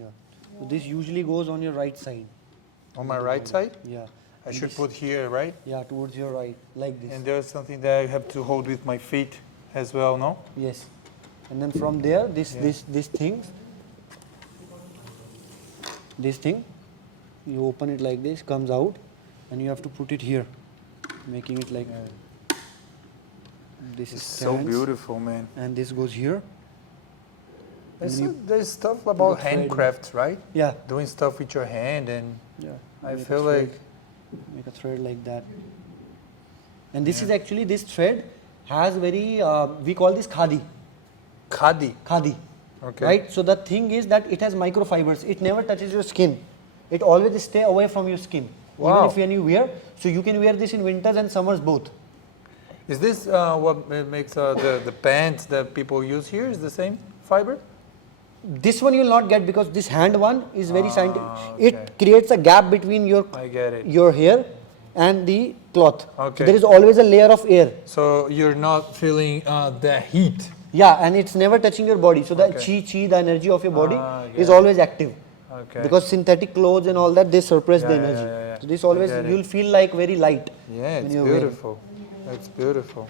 Yeah. So this usually goes on your right side. On my right side? Yeah. I And should this- put here, right? Yeah, towards your right, like this. And there's something that I have to hold with my feet as well, no? Yes. And then from there, this thing, you open it like this, comes out, and you have to put it here, making it like this. It's Stands, so beautiful, man. and this goes here. There's stuff about thread. handcrafts, right? Yeah. Doing stuff with your hand, and Yeah. I Make a feel thread. like Make a thread like that. And this is actually, this thread has very, we call this khadi. khadi. Khadi. Okay. Right? So the thing is that it has microfibers. It never touches your skin. It always stay away from your skin. Wow. Even if when you wear, so you can wear this in winters and summers both. Is this what makes the pants that people use here? Is the same fiber? This one you will not get because this hand one is very scientific. Okay. It creates a gap between I get it. your hair and the cloth. Okay. So there is always a layer of air. So you're not feeling the heat. Yeah, and it's never touching your body. So the Okay. chi, the energy of your body is get it. always active. Okay. Because synthetic clothes and all that, they suppress the Yeah, yeah, energy. yeah, yeah. So this always, get it. you'll feel like very light. Yeah, when it's you're wearing. beautiful. It's beautiful.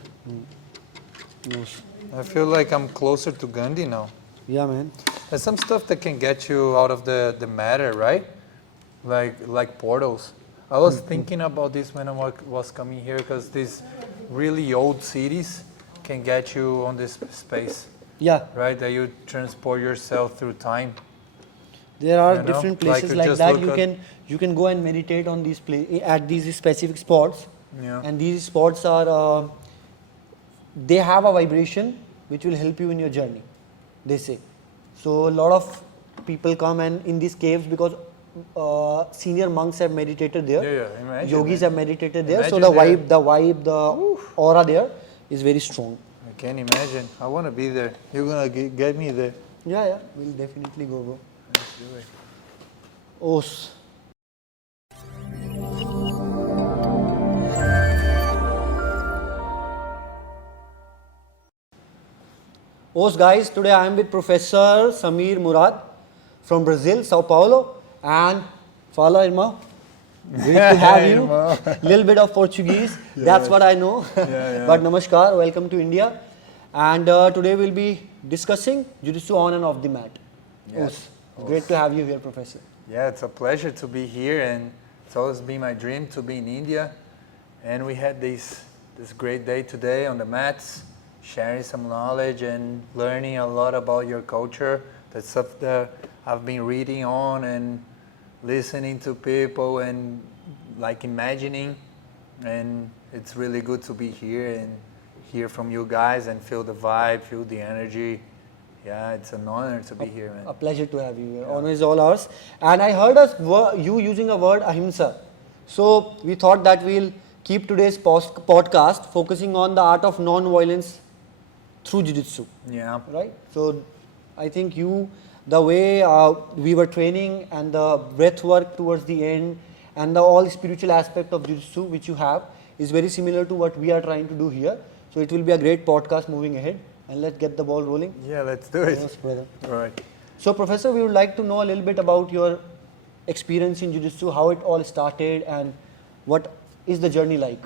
Yes. I feel like I'm closer to Gandhi now. Yeah, man. There's some stuff that can get you out of the matter, right? Like portals. I was thinking about this when I was coming here because these really old cities can get you on this space, Yeah, right? That you transport yourself through time. there are You know, different like places you like just that. look You can go and meditate on these at these specific spots. Yeah. And these spots are, they have a vibration which will help you in your journey, they say. So a lot of people come and in these caves because senior monks have meditated there. Yeah, imagine, Yogis man. have meditated there. So Imagine the vibe, the aura there is very strong. I can't imagine. I want to be there. You're gonna get me there. Yeah, we'll definitely go, bro. Let's do it. Os. Os guys, today I am with Professor Samir Murad from Brazil, Sao Paulo, and Fala Irmão. Great to have you. Little bit of Portuguese, that's what I know. yeah. But namaskar, welcome to India. And today we'll be discussing Jiu Jitsu on and off the mat. Yes. Os. Great to have you here, Professor. Yeah, it's a pleasure to be here, and it's always been my dream to be in India. And we had this great day today on the mats, sharing some knowledge and learning a lot about your culture. That's stuff that I've been reading on and listening to people and like imagining. And it's really good to be here and hear from you guys and feel the vibe, feel the energy. Yeah, it's an honor to be here, man. A pleasure to have you here. Honor is all ours. And I heard you using a word ahimsa. So we thought that we'll keep today's podcast focusing on the art of non-violence through Jiu-Jitsu. Yeah. Right? So I think the way we were training and the breath work towards the end and the all spiritual aspect of Jiu-Jitsu which you have is very similar to what we are trying to do here. So it will be a great podcast moving ahead. And let's get the ball rolling. Yeah, let's do it. Yes, brother. All right. So, Professor, we would like to know a little bit about your experience in Jiu-Jitsu, how it all started, and what is the journey like?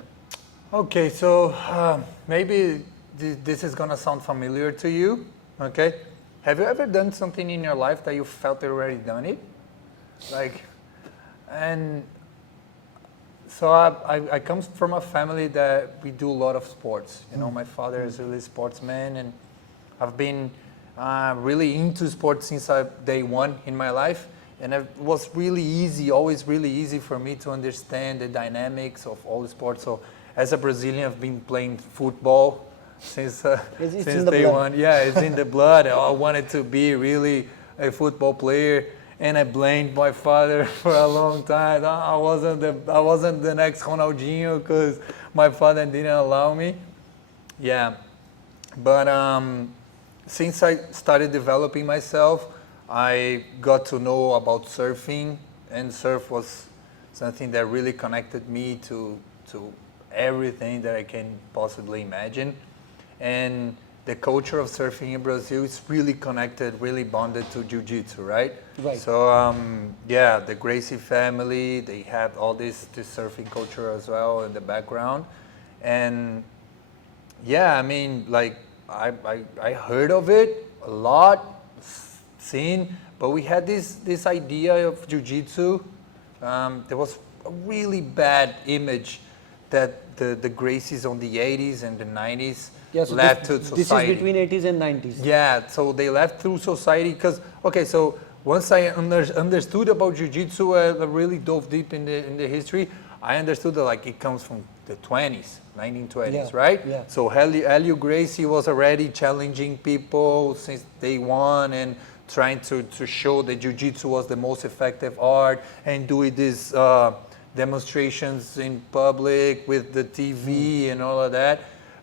Okay, so maybe this is gonna sound familiar to you. Okay, have you ever done something in your life that you felt you already done it? Like, and so I come from a family that we do a lot of sports. You know, my father is really a sportsman, and I've been really into sports since day one in my life. And it was really easy, always really easy for me to understand the dynamics of all the sports. So as a Brazilian, I've been playing football since It's since in the day blood. one. Yeah, it's in the blood. I wanted to be really a football player, and I blamed my father for a long time. I wasn't the next Ronaldinho because my father didn't allow me. Yeah, but since I started developing myself, I got to know about surfing, and surf was something that really connected me to everything that I can possibly imagine. And the culture of surfing in Brazil is really connected, really bonded to Jiu Jitsu, right? Right. So yeah, the Gracie family, they have all this surfing culture as well in the background, and yeah, I mean, like I heard of it a lot, seen, but we had this idea of Jiu Jitsu. There was a really bad image that the Gracies on the 80s and the 90s Yeah, so left to this is society. between 80s and 90s. Yeah, so they left through society because, okay, so once I understood about Jiu-Jitsu, I really dove deep in the history. I understood that like it comes from the 20s, 1920s, Yeah, right? yeah. So Helio Gracie was already challenging people since day one and trying to show that Jiu-Jitsu was the most effective art and doing these demonstrations in public with the TV and all of that.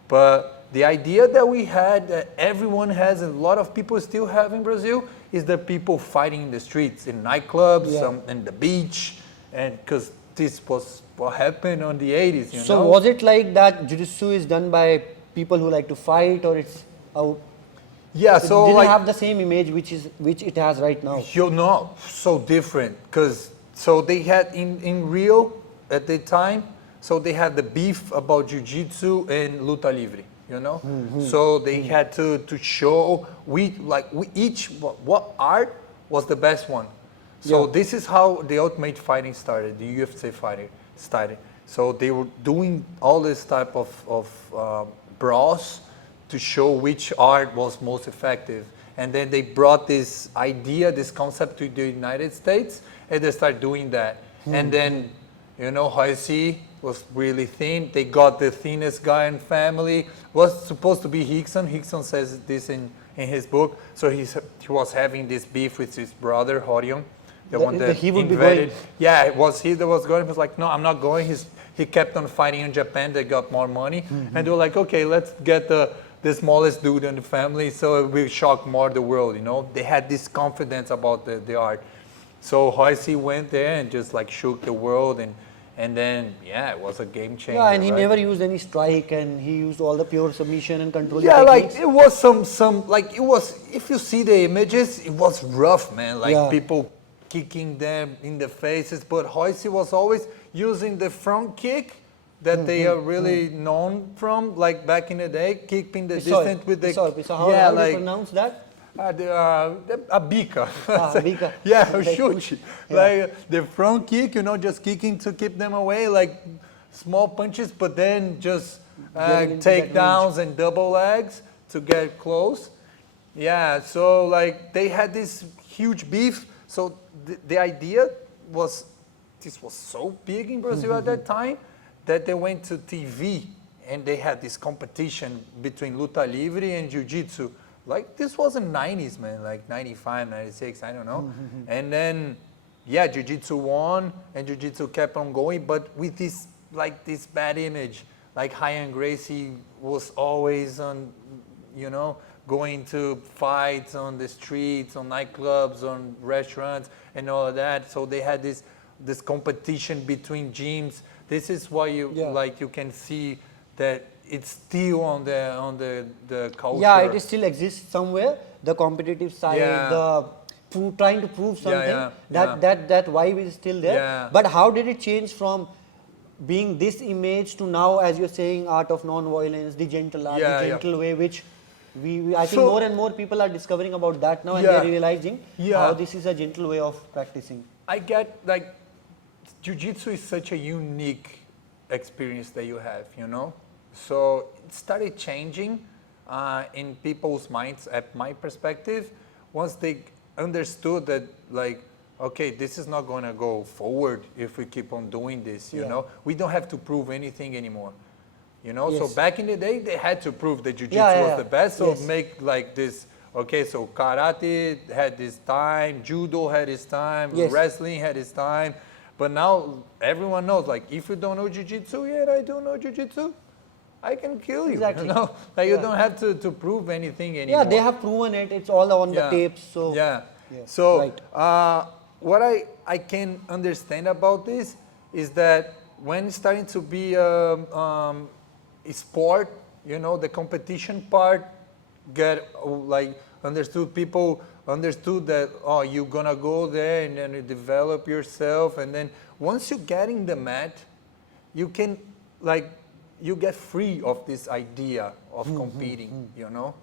But the idea that we had, that everyone has, and a lot of people still have in Brazil, is that people fighting in the streets, in nightclubs, in the beach, and because this was what happened on the 80s, you know? So was it like that Jiu-Jitsu is done by people who like to fight, or it's Yeah, it so didn't like, have the same image which it has right now? you know, so different, because so they had in Rio at the time, so they had the beef about Jiu-Jitsu and Luta Livre, you know? So they had to show, what art was the best one. So Yeah. this is how the Ultimate Fighting started, the UFC fighting started. So they were doing all this type of brawls to show which art was most effective. And then they brought this idea, this concept to the United States, and they started doing that. And then, you know, Hoysi was really thin. They got the thinnest guy in family. Was supposed to be Rickson. Rickson says this in his book. So he was having this beef with his brother, Horion, the one that he would be invaded. going. Yeah, it was he that was going. He was like, no, I'm not going. He kept on fighting in Japan. They got more money. And they were like, okay, let's get the smallest dude in the family so it will shock more the world, you know? They had this confidence about the art. So Hoysi went there and just like shook the world, and then, yeah, it was a game changer. Yeah, and he right? never used any strike, and he used all the pure submission and control Yeah, like techniques. it was some like it was, if you see the images, it was rough, man. Like Yeah. people kicking them in the faces, but Hoysi was always using the front kick that they are really known from, like back in the day, kicking the distance with the So how, yeah, how do like you pronounce that? a bica. Bica. Yeah, a Like, chute. yeah. Like the front kick, you know, just kicking to keep them away, like small punches, but then just Getting into that takedowns and double legs to get close. Yeah, so like they had this huge beef. So the idea was, this was so big in Brazil at that time that they went to TV and they had this competition between Luta Livre and Jiu Jitsu. Like this was in 90s, man, like 95, 96, I don't know. And then, yeah, Jiu Jitsu won and Jiu Jitsu kept on going, but with this, like this bad image. Like Ryan Gracie was always on, you know, going to fights on the streets, on nightclubs, on restaurants, and all of that. So they had this competition between gyms. This is why you like you can see that it's still on the culture. Yeah, it still exists somewhere. The competitive side, trying to prove something. That vibe is still there. Yeah. But how did it change from being this image to now, as you're saying, art of non-violence, the gentle art, the gentle way, which I think more and more people are discovering about that now, and they're realizing how this is a gentle way of practicing. I get like, Jiu-Jitsu is such a unique experience that you have, you know? So it started changing in people's minds, at my perspective, once they understood that, like, okay, this is not going to go forward if we keep on doing this, you know? We don't have to prove anything anymore, you know? So back in the day, they had to prove that Jiu-Jitsu was the best, so make like this, okay, so Karate had this time, Judo had its time, wrestling had its time, but now everyone knows, like, if you don't know Jiu-Jitsu yet, I do know Jiu-Jitsu, I can kill you, Exactly. you know? Like, you don't have to prove anything anymore. Yeah, they have proven it. It's all on the tapes. So So what I can understand about this is that when it's starting to be a sport, you know, the competition part understood, people understood that, oh, you're gonna go there and then you develop yourself, and then once you get in the mat, you can, like, you get free of this idea of competing, you know,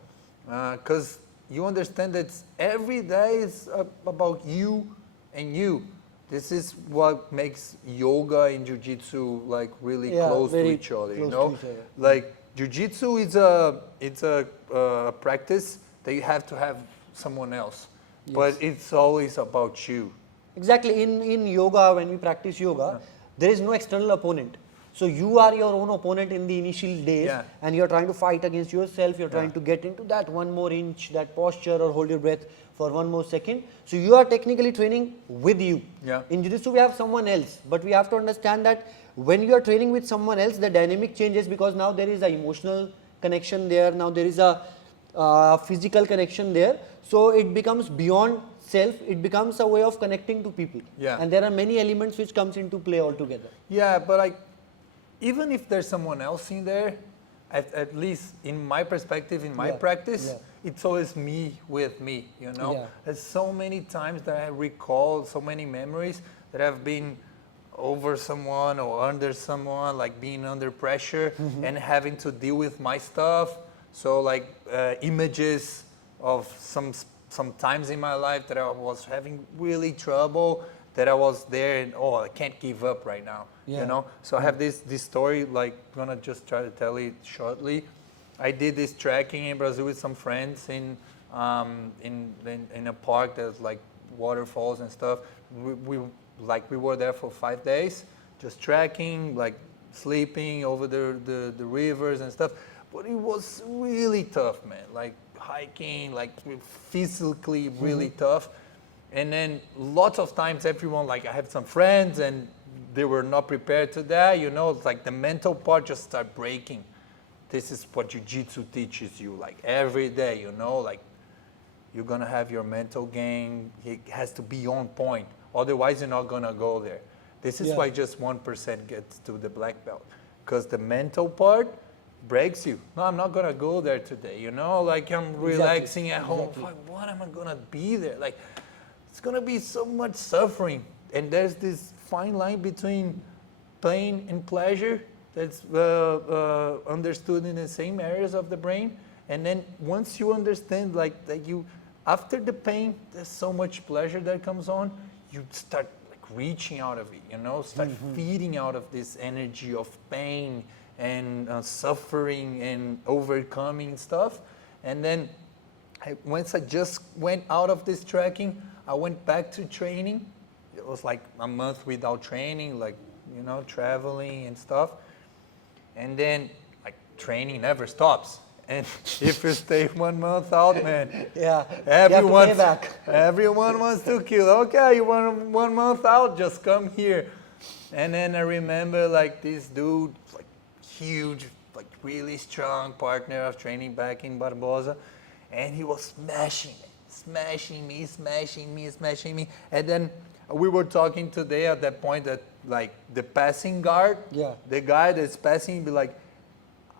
because you understand that every day is about you and you. This is what makes yoga and jiu-jitsu like really close to each other, you know? Like jiu-jitsu is a practice that you have to have someone else, but it's always about you. Exactly. In yoga, when we practice yoga, there is no external opponent. So you are your own opponent in the initial days, and you're trying to fight against yourself. You're trying to get into that one more inch, that posture, or hold your breath for one more second. So you are technically training with you. In Jiu-Jitsu, we have someone else, but we have to understand that when you are training with someone else, the dynamic changes, because now there is an emotional connection there. Now there is a physical connection there. So it becomes beyond self. It becomes a way of connecting to people. And there are many elements which comes into play altogether. But even if there's someone else in there, at least in my perspective, in my practice, it's always me with me, you know? There's so many times that I recall, so many memories that I've been over someone or under someone, like being under pressure and having to deal with my stuff. So like images of some times in my life that I was having really trouble, that I was there and, oh, I can't give up right now, you know? So I have this story, like, I'm gonna just try to tell it shortly. I did this trekking in Brazil with some friends in a park that's like waterfalls and stuff. We were there for 5 days, just trekking, like sleeping over the rivers and stuff. But it was really tough, man, like hiking, like physically really tough. And then lots of times everyone, like I had some friends and they were not prepared to that, you know, it's like the mental part just start breaking. This is what Jiu-Jitsu teaches you, like every day, you know, like you're gonna have your mental game, it has to be on point. Otherwise you're not gonna go there. This is why just 1% gets to the black belt, because the mental part breaks you. No, I'm not gonna go there today, you know, like I'm relaxing at home. Like, what am I gonna be there? Like, it's gonna be so much suffering, and there's this fine line between pain and pleasure that's understood in the same areas of the brain. And then once you understand, like that, you after the pain, there's so much pleasure that comes on. You start like reaching out of it, you know, start feeding out of this energy of pain and suffering and overcoming stuff. And then once I just went out of this trekking, I went back to training. It was like a month without training, like, you know, traveling and stuff. And then, like, training never stops. And if you stay 1 month out, man, everyone wants to kill. Okay, you want 1 month out? Just come here. And then I remember, like, this dude, like, huge, like, really strong partner of training back in Barbosa. And he was smashing me. And then we were talking today at that point that, like, the passing guard, the guy that's passing, be like,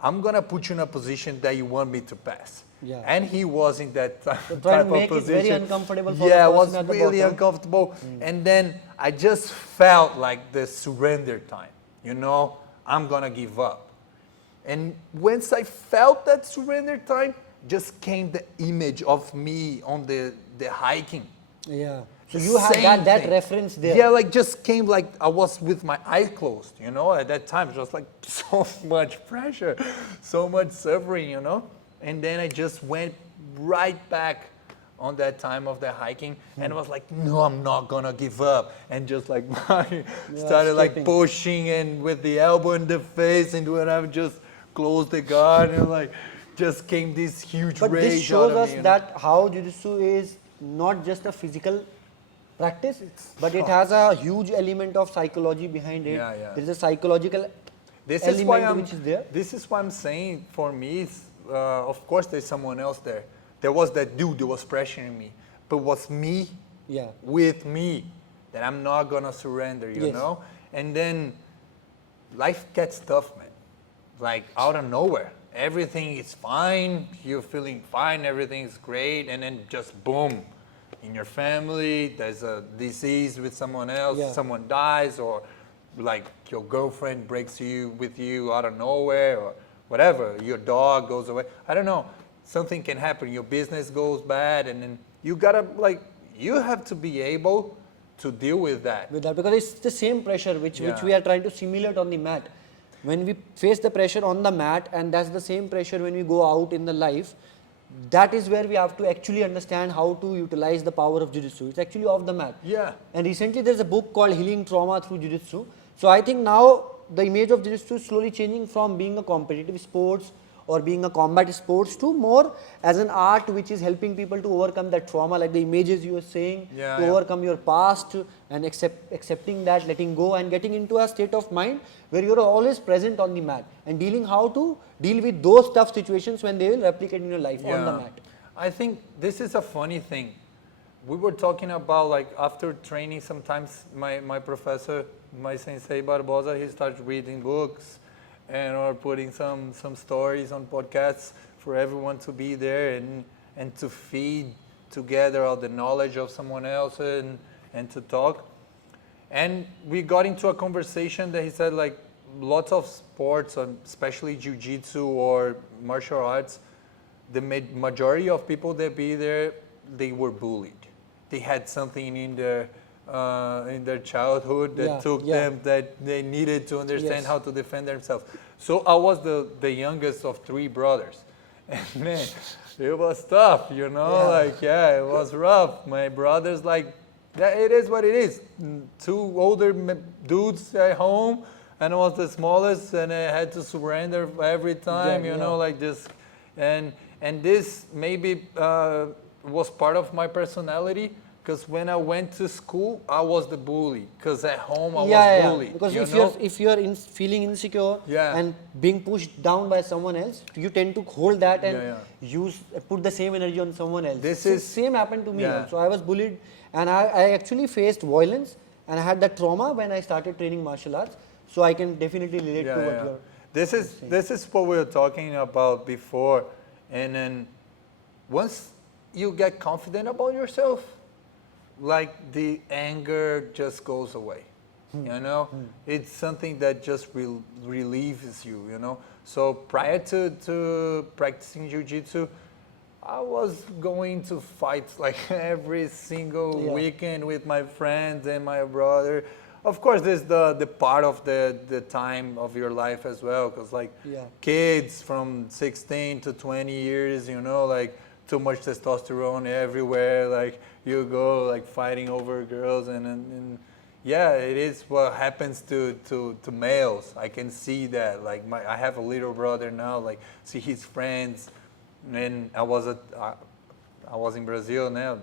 I'm gonna put you in a position that you want me to pass. And he was in that type of position. It very uncomfortable for it was really uncomfortable. And then I just felt like the surrender time, you know, I'm gonna give up. And once I felt that surrender time, just came the image of me on the hiking. So you had that reference there. Yeah, like just came like I was with my eyes closed, you know, at that time. It was like so much pressure, so much suffering, you know. And then I just went right back on that time of the hiking and I was like, no, I'm not gonna give up. And just like started like pushing and with the elbow in the face and whatever, just closed the guard and like just came this huge rage. But this shows us that how Jiu-Jitsu is not just a physical practice, but it has a huge element of psychology behind it. There's a psychological element which is there. This is why I'm saying, for me, of course there's someone else there. There was that dude that was pressuring me, but it was me with me, that I'm not gonna surrender, you know? And then life gets tough, man, like out of nowhere. everything is fine, you're feeling fine, everything is great, and then just boom, in your family, there's a disease with someone else, Yeah. someone dies, or like your girlfriend breaks with you out of nowhere, or whatever, your dog goes away. I don't know, something can happen, your business goes bad, and then you gotta, like, you have to be able to deal with that. With that, because it's the same pressure which Yeah. we are trying to simulate on the mat. When we face the pressure on the mat, and that's the same pressure when we go out in the life, that is where we have to actually understand how to utilize the power of Jiu-Jitsu. It's actually off the mat. Yeah. And recently there's a book called Healing Trauma Through Jiu-Jitsu. So I think now the image of Jiu-Jitsu is slowly changing from being a competitive sports or being a combat sports to more as an art which is helping people to overcome that trauma, like the images you were saying, Yeah, to yeah. overcome your past and accepting that, letting go, and getting into a state of mind where you're always present on the mat and dealing how to deal with those tough situations when they will replicate in your life on the mat. I think this is a funny thing. We were talking about, like, after training, sometimes my professor, my sensei Barbosa, he starts reading books and or putting some stories on podcasts for everyone to be there and to feed together all the knowledge of someone else and to talk. And we got into a conversation that he said, like, lots of sports, especially jiu-jitsu or martial arts, the majority of people that be there, they were bullied. They had something in their childhood that took them, that they needed to understand how to defend themselves. So I was the youngest of 3 brothers. And man, it was tough, you know, it was rough. My brothers, like, it is what it is. 2 older dudes at home, and I was the smallest, and I had to surrender every time, you know, like this. And this maybe was part of my personality, because when I went to school, I was the bully, because at home I was bullied. Because you if you're feeling insecure and being pushed down by someone else, you tend to hold that and put the same energy on someone else. Same happened to me also. I was bullied, and I actually faced violence, and I had that trauma when I started training martial arts. So I can definitely relate to what you're saying. This is what we were talking about before, and then once you get confident about yourself, like, the anger just goes away, you know? It's something that just relieves you, you know? So prior to practicing jiu-jitsu, I was going to fights like every single weekend with my friends and my brother. Of course, there's the part of the time of your life as well, because, like, kids from 16 to 20 years, you know, like, too much testosterone everywhere, like, you go, like, fighting over girls, and it is what happens to males. I can see that, like, I have a little brother now, like, see his friends, and I was in Brazil now,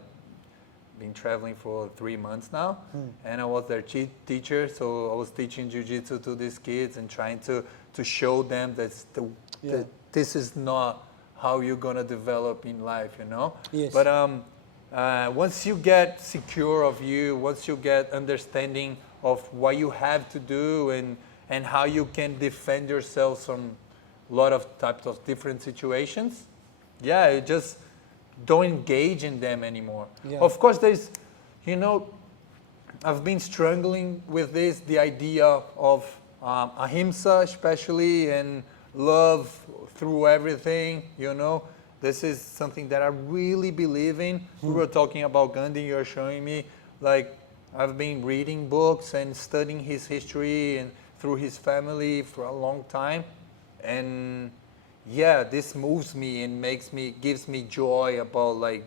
been traveling for 3 months now, and I was their teacher, so I was teaching jiu-jitsu to these kids and trying to show them that this is not how you're gonna develop in life, you know? Yes. But once you get secure of you, once you get understanding of what you have to do and how you can defend yourself from a lot of types of different situations, you just don't engage in them anymore. Of course, there's, you know, I've been struggling with this, the idea of ahimsa especially, and love through everything, you know. This is something that I really believe in. We were talking about Gandhi, you're showing me, like, I've been reading books and studying his history and through his family for a long time. And this moves me and gives me joy about, like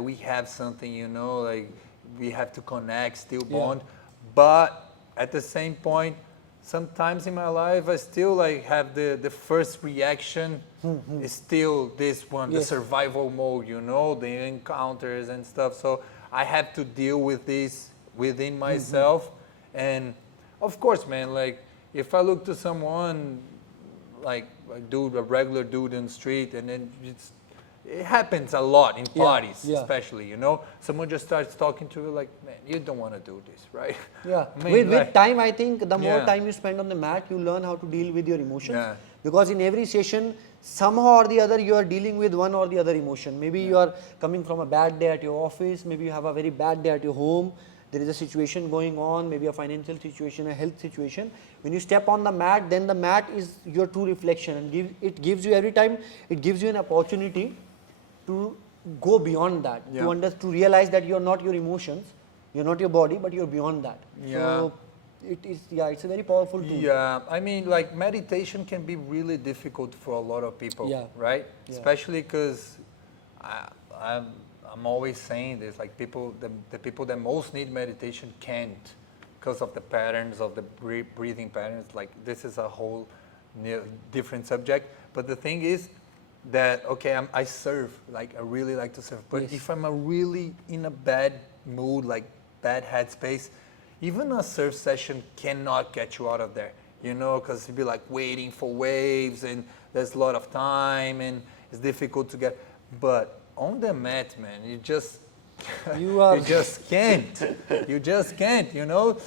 we have something, you know, like, we have to connect, still bond. But at the same point, sometimes in my life, I still, like, have the first reaction is still this one, the survival mode, you know, the encounters and stuff. So I have to deal with this within myself. And of course, man, like, if I look to someone, like a regular dude in the street, and then it happens a lot in parties, especially, you know. Someone just starts talking to you, like, man, you don't want to do this, right? Yeah. I mean, With time, I think the more time you spend on the mat, you learn how to deal with your emotions. because in every session, somehow or the other, you are dealing with one or the other emotion. Maybe you are coming from a bad day at your office, maybe you have a very bad day at your home, there is a situation going on, maybe a financial situation, a health situation. When you step on the mat, then the mat is your true reflection, and it gives you every time, it gives you an opportunity to go beyond that, to realize that you're not your emotions, you're not your body, but you're beyond that. So it is, it's a very powerful tool. Yeah, I mean, like meditation can be really difficult for a lot of people, right? Especially because I'm always saying this, like the people that most need meditation can't because of the patterns of the breathing patterns. Like this is a whole different subject. But the thing is that, okay, I serve, like I really like to serve. But if I'm really in a bad mood, like bad headspace, even a surf session cannot get you out of there, you know, because you'd be like waiting for waves and there's a lot of time and it's difficult to get. But on the mat, man, you just you just can't. You just can't, you know.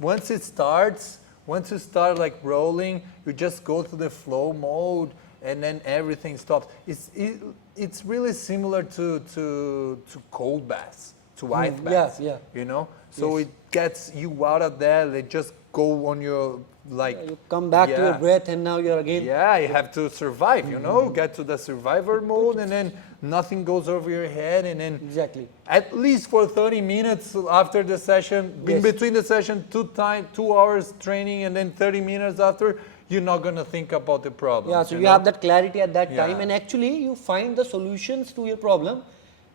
Once you start like rolling, you just go to the flow mode and then everything stops. It's really similar to cold baths, to ice baths, you know. So it gets you out of there. They just go on your you come back to your breath, and now you're again. Yeah, you have to survive. You know, get to the survivor mode, and then nothing goes over your head, and then at least for 30 minutes after the session, in between the session, 2 hours training, and then 30 minutes after, you're not gonna think about the problem. Yeah, so you have that clarity at that time, and actually you find the solutions to your problem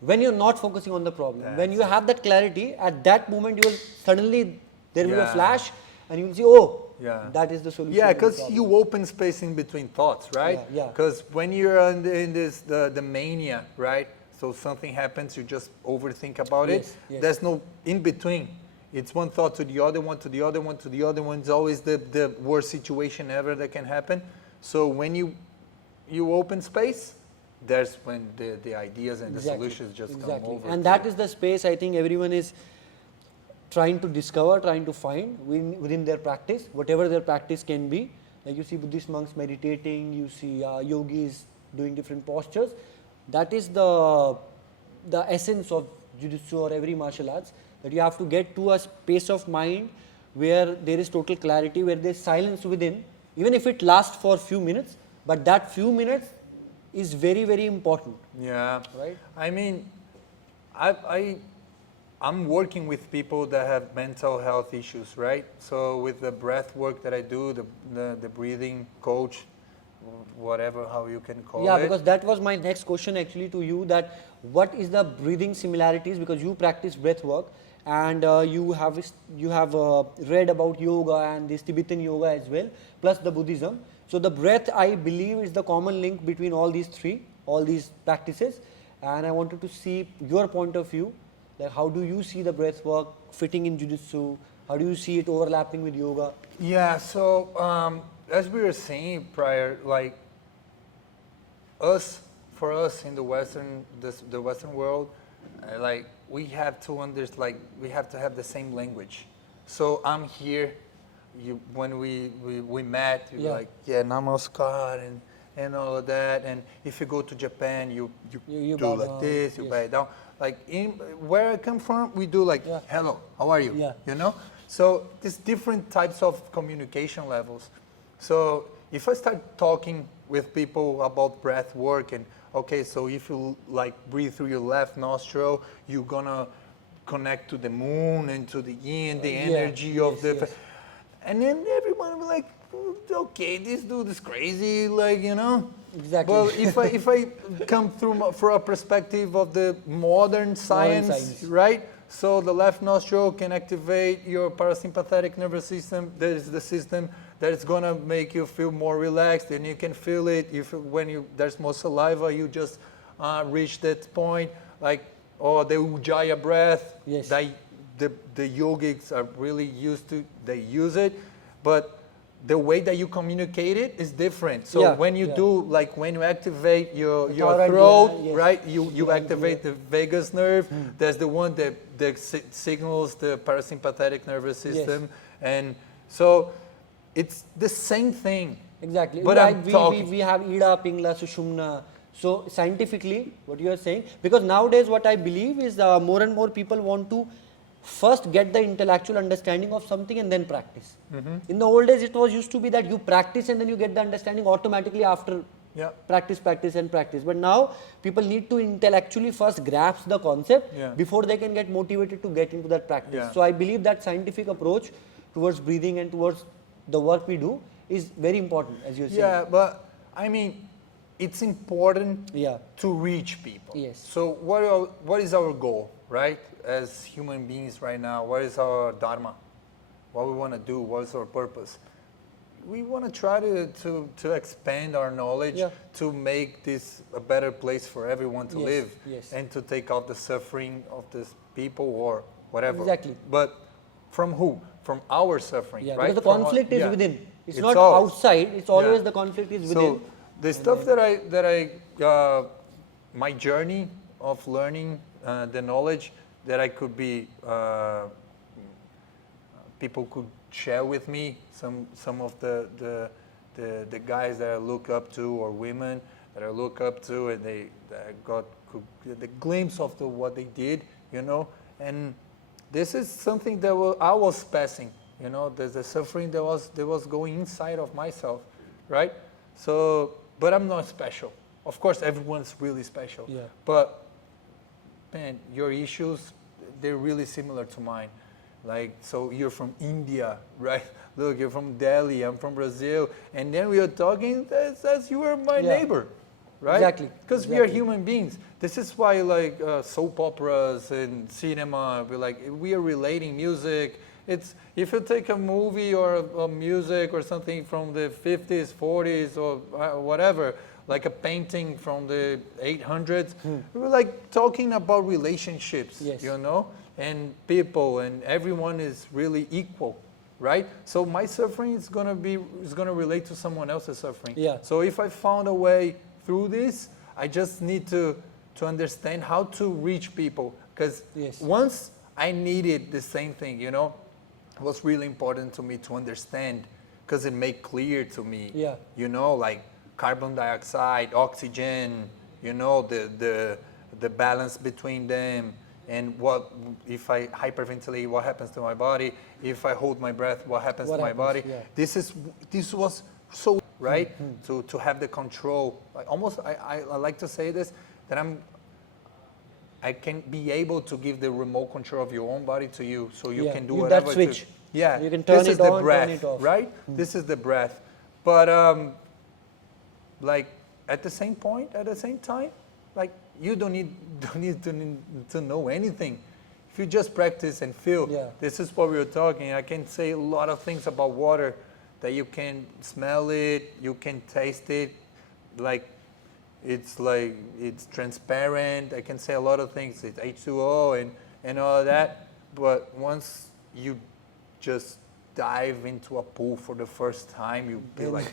when you're not focusing on the problem. When you have that clarity, at that moment you will suddenly, there will be a flash and you will see, that is the solution. Yeah, because you open space in between thoughts, right? Because when you're in this, the mania, right? So something happens, you just overthink about it. There's no in between. It's one thought to the other one, to the other one, to the other one. It's always the worst situation ever that can happen. So when you open space, there's when the ideas and the solutions just come over. And that is the space I think everyone is trying to discover, trying to find within their practice, whatever their practice can be. Like you see Buddhist monks meditating, you see yogis doing different postures. That is the essence of Jiu-Jitsu or every martial arts, that you have to get to a space of mind where there is total clarity, where there is silence within, even if it lasts for a few minutes, but that few minutes is very, very important. Yeah. Right? I mean, I'm working with people that have mental health issues, right? So with the breath work that I do, the breathing coach, whatever, how you can call it. Yeah, because that was my next question actually to you, that what is the breathing similarities, because you practice breath work and you have read about yoga and this Tibetan yoga as well, plus the Buddhism. So the breath, I believe, is the common link between all these practices, and I wanted to see your point of view, like how do you see the breath work fitting in Jiu-Jitsu, how do you see it overlapping with yoga? Yeah, so as we were saying prior, like for us in the Western world, like we have to we have to have the same language. So I'm here. When we met, you were like, namaskar and all of that. And if you go to Japan, you do like this, you bow down. Like where I come from, we do like, hello, how are you? You know? So there's different types of communication levels. So if I start talking with people about breath work and, okay, so if you like breathe through your left nostril, you're gonna connect to the moon and to the yin, the energy of the... And then everyone will be like, okay, this dude is crazy, like, you know? Exactly. Well, if I come through for a perspective of the modern science, right? So the left nostril can activate your parasympathetic nervous system. That is the system that is gonna make you feel more relaxed, and you can feel it. When there's more saliva, you just reach that point, like, the Ujjayi breath. The yogics are really used to, they use it, but the way that you communicate it is different. So when you do, like when you activate your throat, right, you activate the vagus nerve. There's the one that signals the parasympathetic nervous system. And so it's the same thing. Exactly. But I'm talking. We have Ida, Pingla, Sushumna. So scientifically, what you are saying, because nowadays what I believe is more and more people want to first get the intellectual understanding of something and then practice. In the old days, it was used to be that you practice and then you get the understanding automatically after Yeah. practice, practice and practice. But now people need to intellectually first grasp the concept Yeah. before they can get motivated to get into that practice. Yeah. So I believe that scientific approach towards breathing and towards the work we do is very important, as you're saying. Yeah, but I mean, it's important Yeah. to reach people. Yes. So what is our goal, right? As human beings right now, what is our dharma? What we want to do? What is our purpose? We want to try to expand our knowledge, Yeah. to make this a better place for everyone to Yes, live, yes. and to take out the suffering of these people or whatever. Exactly. But from who? From our suffering, Yeah, right? because the From conflict is yeah. within. It's It's not ours. outside. It's always Yeah. the conflict is So within. the stuff that I my journey of learning the knowledge that I could be people could share with me, some of the guys that I look up to, or women that I look up to, and that got the glimpse of what they did, you know. And this is something that I was passing, you know. There's the suffering that was going inside of myself, right? So, but I'm not special. Of course, everyone's really special. Yeah. But man, your issues, they're really similar to mine. Like, so you're from India, right? Look, you're from Delhi, I'm from Brazil. And then we are talking as you were my Yeah. neighbor, right? Exactly. Because we are Exactly. human beings. This is why, like, soap operas and cinema, we are relating music. It's, if you take a movie or a music or something from the 50s, 40s, or whatever, like a painting from the 800s, we were like talking about relationships, Yes. you know, and people, and everyone is really equal, right? So my suffering is gonna relate to someone else's suffering. Yeah. So if I found a way through this, I just need to understand how to reach people, because Yes. once I needed the same thing, you know. It was really important to me to understand, because it made clear to me, Yeah. you know, like carbon dioxide, oxygen, you know, the balance between them, and what if I hyperventilate, what happens to my body? If I hold my breath, what happens What to my happens, body? yeah. This was so right to have the control. Like almost, I like to say this, that I can be able to give the remote control of your own body to you, so you Yeah, can do that whatever. switch. Yeah, You can turn this it is the on, turn breath, it off. right? This is the breath. But like at the same time, like you don't need to know anything. If you just practice and feel, Yeah. this is what we were talking. I can say a lot of things about water, that you can smell it, you can taste it, like it's transparent. I can say a lot of things. It's H2O and all of that. But once you just dive into a pool for the first time, you be like,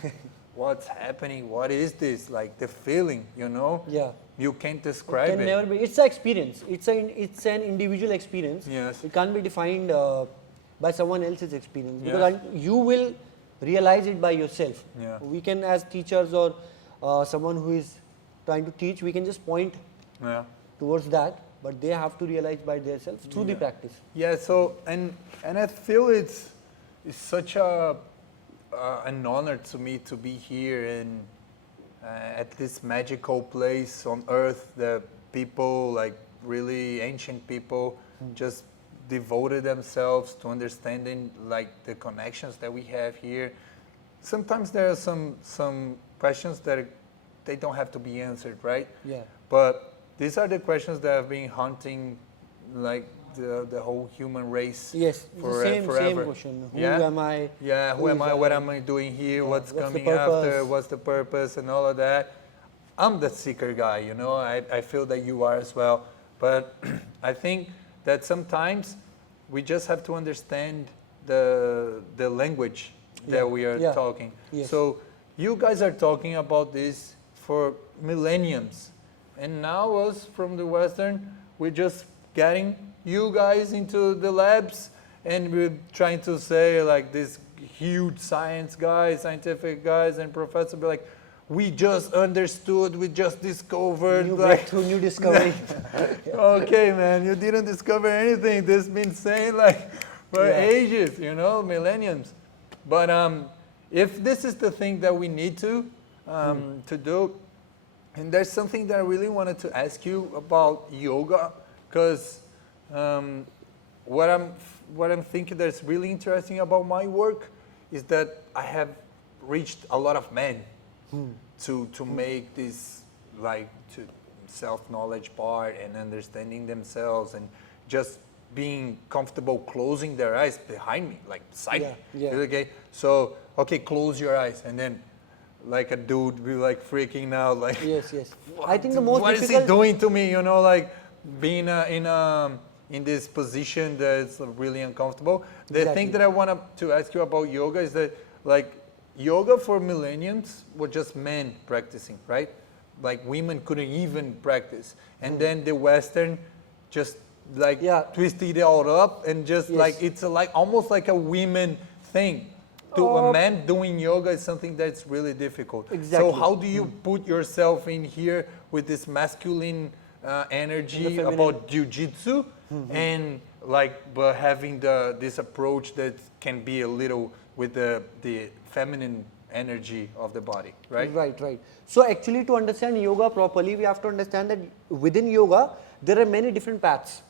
what's happening? What is this? Like the feeling, you know? Yeah. You can't It describe can it. never be. It's an experience. It's an individual experience. Yes. It can't be defined by someone else's experience, because Yes. you will realize it by yourself. Yeah. We can, as teachers or someone who is trying to teach, we can just point Yeah. towards that, but they have to realize by themselves through the practice. Yeah, so and I feel it's such an honor to me to be here and at this magical place on earth. The people, like really ancient people, just devoted themselves to understanding like the connections that we have here. Sometimes there are some questions that they don't have to be answered, right? Yeah. But these are the questions that have been haunting like the whole human race. Yes, it's the same forever. question. Who Yeah? am I? Yeah, who am is I? What am I doing here? Yeah, What's what's the coming after? purpose? What's the purpose and all of that? I'm the seeker guy, you know. I feel that you are as well. But I think that sometimes we just have to understand the language Yeah. that we are Yeah. talking. Yes. So you guys are talking about this for millenniums. And now us from the Western, we're just getting you guys into the labs, and we're trying to say like this huge science guys, scientific guys, and professors be like, we just understood, we just discovered. New like, breakthrough, new discovery. okay, man, you didn't discover anything. This has been saying like for ages, you know, millenniums. But if this is the thing that we need to do, and there's something that I really wanted to ask you about yoga, because what I'm thinking that's really interesting about my work is that I have reached a lot of men to make this like to self-knowledge part and understanding themselves and just being comfortable closing their eyes behind me, like beside me. Yeah. Okay, so okay, close your eyes, and then like a dude be like freaking out, like Yes. I think the most what difficult. is he doing to me? You know, like being in this position that's really uncomfortable. The Exactly. thing that I want to ask you about yoga is that like yoga for millenniums were just men practicing, right? Like women couldn't even practice, and then the Western just like twisted it all up and just like it's like almost like a women thing. To a man doing yoga is something that's really difficult. Exactly. So how do you put yourself in here with this masculine energy about Jiu Jitsu and like but having this approach that can be a little with the feminine energy of the body, right? Right. So actually to understand yoga properly, we have to understand that within yoga, there are many different paths.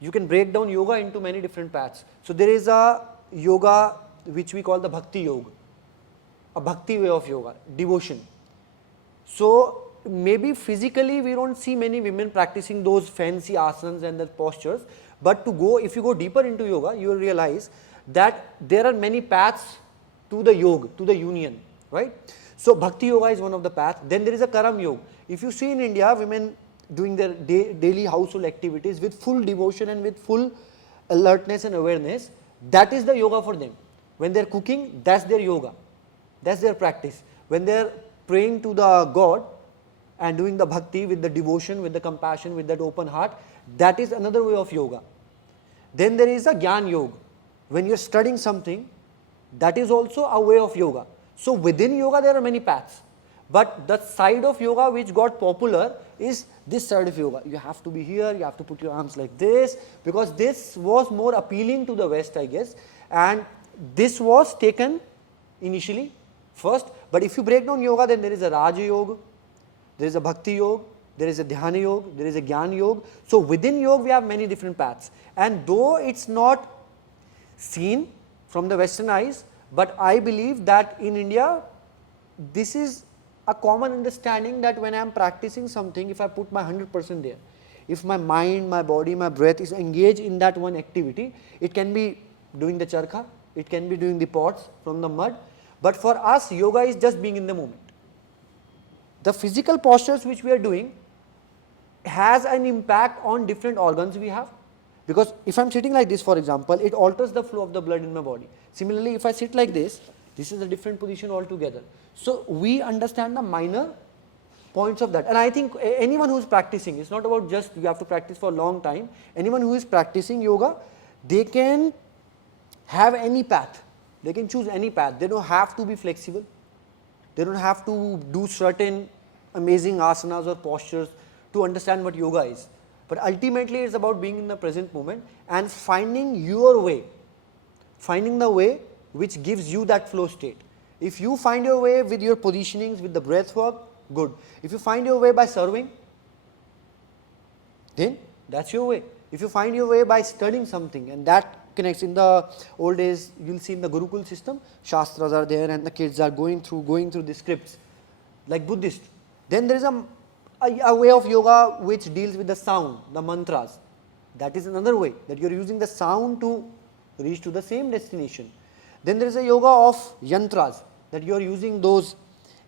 You can break down yoga into many different paths. So there is a yoga which we call the bhakti yoga, a bhakti way of yoga, devotion. So maybe physically we don't see many women practicing those fancy asanas and the postures, but if you go deeper into yoga, you will realize that there are many paths to the yoga, to the union, right? So bhakti yoga is one of the paths. Then there is a karam yoga. If you see in India, women doing their daily household activities with full devotion and with full alertness and awareness, that is the yoga for them. When they're cooking, that's their yoga, that's their practice. When they're praying to the God and doing the bhakti with the devotion, with the compassion, with that open heart, that is another way of yoga. Then there is a Gyan Yoga. When you're studying something, that is also a way of yoga. So within yoga there are many paths, but the side of yoga which got popular is this side of yoga. You have to be here, you have to put your arms like this, because this was more appealing to the West, I guess, and this was taken initially first. But if you break down yoga, then there is a Raja Yoga, there is a Bhakti Yoga, there is a Dhyana Yoga, there is a Gyan Yoga. So within yoga we have many different paths, and though it's not seen from the Western eyes, but I believe that in India this is a common understanding that when I am practicing something, if I put my 100% there, if my mind, my body, my breath is engaged in that one activity, it can be doing the charkha, it can be doing the pots from the mud, but for us yoga is just being in the moment. The physical postures which we are doing has an impact on different organs we have, because if I am sitting like this, for example, it alters the flow of the blood in my body. Similarly, if I sit like this is a different position altogether. So we understand the minor points of that, and I think anyone who is practicing, it's not about just you have to practice for a long time. Anyone who is practicing yoga, they can have any path, they can choose any path. They don't have to be flexible, they don't have to do certain amazing asanas or postures to understand what yoga is. But ultimately it's about being in the present moment and finding your way, finding the way which gives you that flow state. If you find your way with your positionings, with the breath work, good. If you find your way by serving, then that's your way. If you find your way by studying something, and that connects, in the old days you'll see in the Gurukul system, Shastras are there and the kids are going through the scripts like Buddhist. Then there is a way of yoga which deals with the sound, the mantras. That is another way, that you are using the sound to reach to the same destination. Then there is a yoga of yantras, that you are using those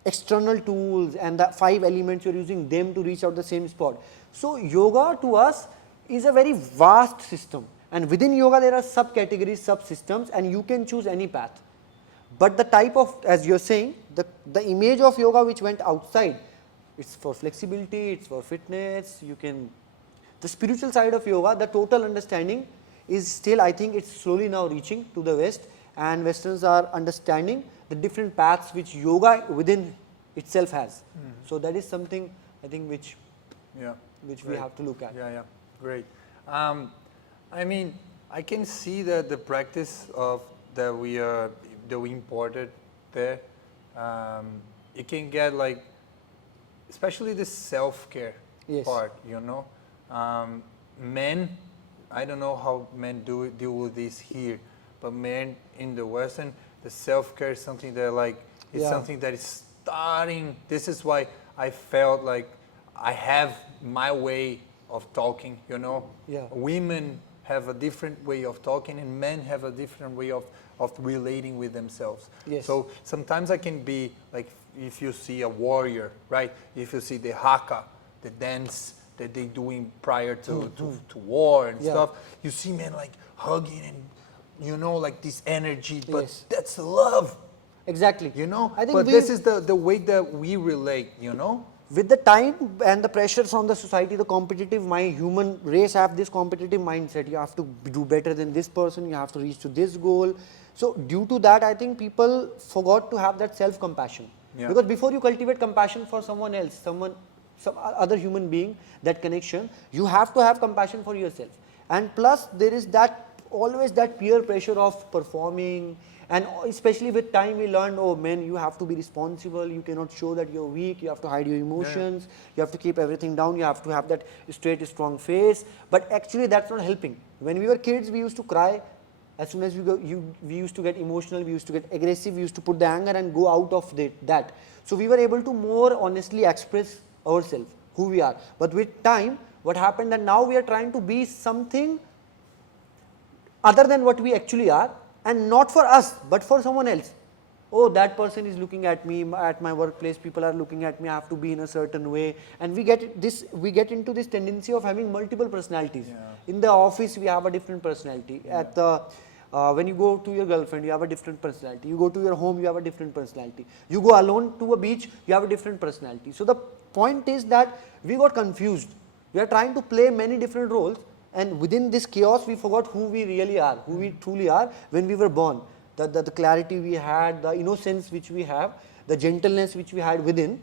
external tools and the 5 elements, you are using them to reach out the same spot. So yoga to us is a very vast system, and within yoga there are subcategories, subsystems, and you can choose any path. But the type of, as you are saying, the image of yoga which went outside, it's for flexibility, it's for fitness, the spiritual side of yoga, the total understanding is still, I think it's slowly now reaching to the West, and Westerns are understanding the different paths which yoga within itself has. So that is something I think which we Great. have to look at. Yeah, great. I mean, I can see that the practice of that we imported there, it can get like, especially the self-care Yes. part, you know. Men, I don't know how men deal with this here, but men in the Western, the self-care is something that like, it's Yeah. something that is starting. This is why I felt like I have my way of talking, you know. Yeah. Women have a different way of talking and men have a different way of relating with themselves. Yes. So sometimes I can be like, if you see a warrior, right? If you see the haka, the dance that they doing prior to war and Yeah. stuff, you see men like hugging and, you know, like this energy, but Yes. that's love, Exactly. you know. I think but we- this is the way that we relate, you know. With the time and the pressure from the society, the competitive mind, human race have this competitive mindset. You have to do better than this person, you have to reach to this goal. So due to that, I think people forgot to have that self-compassion. Yeah. Because before you cultivate compassion for someone else, some other human being, that connection, you have to have compassion for yourself. And plus there is that always that peer pressure of performing, and especially with time we learned, oh man, you have to be responsible, you cannot show that you're weak, you have to hide your emotions, you have to keep everything down, you have to have that straight strong face. But actually that's not helping. When we were kids, we used to cry. As soon as we used to get emotional, we used to get aggressive, we used to put the anger and go out of that. So we were able to more honestly express ourselves, who we are. But with time, what happened that now we are trying to be something other than what we actually are, and not for us, but for someone else. Oh, that person is looking at me at my workplace, people are looking at me, I have to be in a certain way. And we get into this tendency of having multiple personalities. Yeah. In the office, we have a different personality. At the when you go to your girlfriend, you have a different personality. You go to your home, you have a different personality. You go alone to a beach, you have a different personality. So the point is that we got confused. We are trying to play many different roles, and within this chaos, we forgot who we really are, who we truly are when we were born. The clarity we had, the innocence which we have, the gentleness which we had within.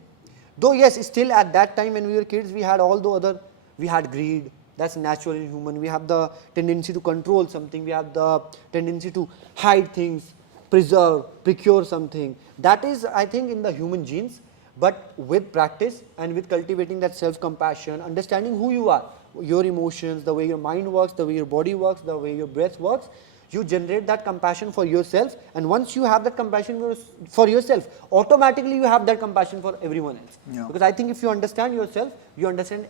Though yes, still at that time when we were kids, we had all the other, we had greed. That's natural in human. We have the tendency to control something. We have the tendency to hide things, preserve, procure something. That is, I think, in the human genes. But with practice and with cultivating that self-compassion, understanding who you are, your emotions, the way your mind works, the way your body works, the way your breath works, you generate that compassion for yourself. And once you have that compassion for yourself, automatically you have that compassion for everyone else. Yeah. Because I think if you understand yourself, you understand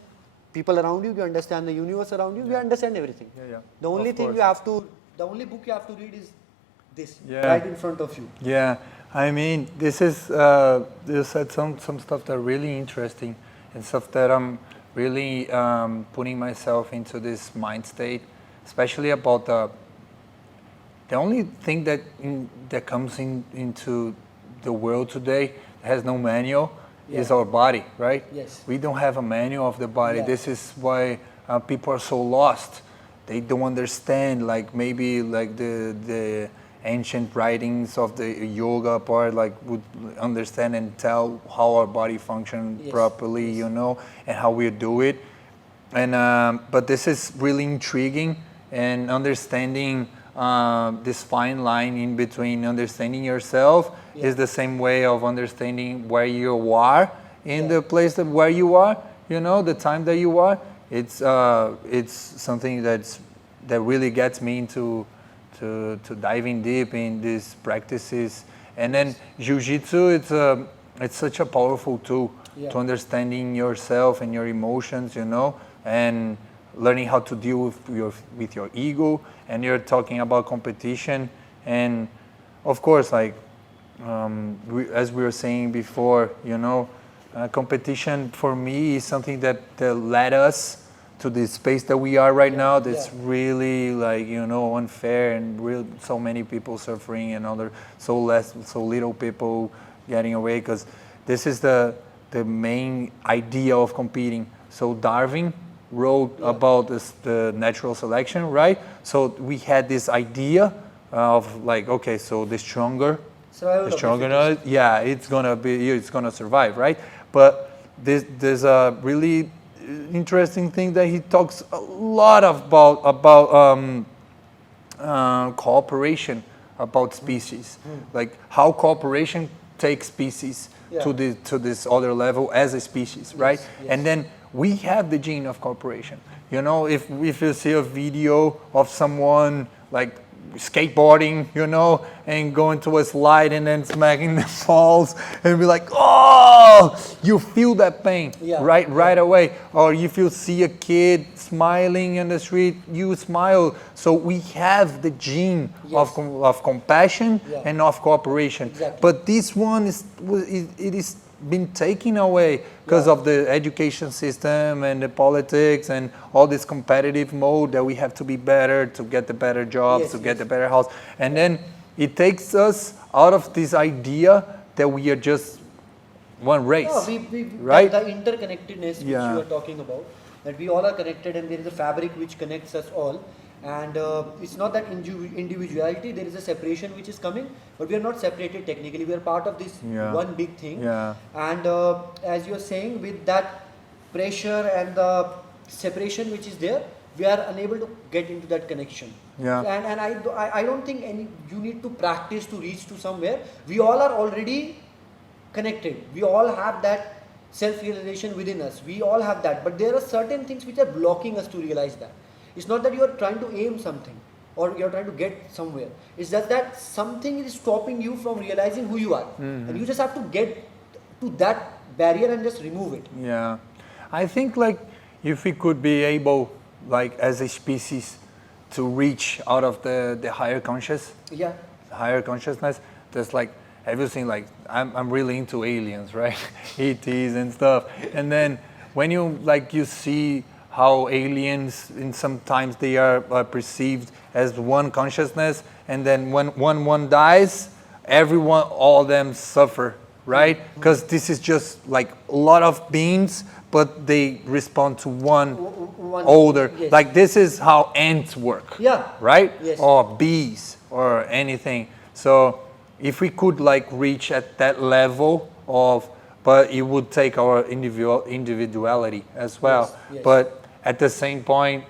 people around you, you understand the universe around you, you understand everything. Yeah. The only Of thing course. you have to, the only book you have to read is this, Yeah. right in front of you. Yeah, I mean, this is, you said some stuff that are really interesting and stuff that I'm really putting myself into this mind state, especially about the only thing that that comes into the world today that has no manual is our body, right? Yes. We don't have a manual of the body. Yeah. This is why people are so lost. They don't understand, like maybe like the ancient writings of the yoga part, like would understand and tell how our body function Yes. properly, you know, and how we do it. And but this is really intriguing, and understanding this fine line in between understanding yourself is the same way of understanding where you are in the place where you are, you know, the time that you are. It's something that really gets me into to diving deep in these practices. And then Jiu-Jitsu, it's such a powerful tool to understanding yourself and your emotions, you know, and learning how to deal with your ego. And you're talking about competition, and of course, like as we were saying before, you know, competition for me is something that led us to the space that we are right now. That's really, like, you know, unfair, and so many people suffering, and so little people getting away, because this is the main idea of competing. So Darwin wrote about the natural selection, right? So we had this idea of like, okay, so the stronger, Survival the of the stronger, yeah, it's gonna survive, right? But there's a really interesting thing that he talks a lot about cooperation, about species, like how cooperation takes species Yeah. to this other level as a species, right? Yes. And then we have the gene of cooperation. You know, if you see a video of someone like skateboarding, you know, and going to a slide and then smacking the falls and be like, oh, you feel that pain Yeah. right away. Or if you see a kid smiling in the street, you smile. So we have the gene Yes. of compassion Yeah. and of cooperation. Exactly. But this one it is been taken away because Yeah. of the education system and the politics and all this competitive mode that we have to be better to get the better jobs, Yes, to yes. get the better house. And then it takes us out of this idea that we are just one race. No, right? The interconnectedness which Yeah. you are talking about, that we all are connected and there is a fabric which connects us all. And it's not that individuality, there is a separation which is coming, but we are not separated technically. We are part of this Yeah. one big thing. Yeah. And as you are saying, with that pressure and the separation which is there, we are unable to get into that connection. Yeah. And I don't think you need to practice to reach to somewhere. We all are already connected. We all have that self-realization within us. We all have that. But there are certain things which are blocking us to realize that. It's not that you are trying to aim something or you are trying to get somewhere. It's just that something is stopping you from realizing who you are. And you just have to get to that barrier and just remove it. Yeah. I think like if we could be able, like as a species, to reach out of the higher Yeah. consciousness, there's like everything like I'm really into aliens, right? ETs and stuff. And then when you see how aliens in sometimes they are perceived as one consciousness, and then when one dies, all of them suffer, right? Because this is just like a lot of beings, but they respond to one older. Yes. Like this is how ants work. Yeah. Right? Yes. Or bees or anything. So if we could like reach at that level of, but it would take our individuality as well. Yes, yes. But at the same point,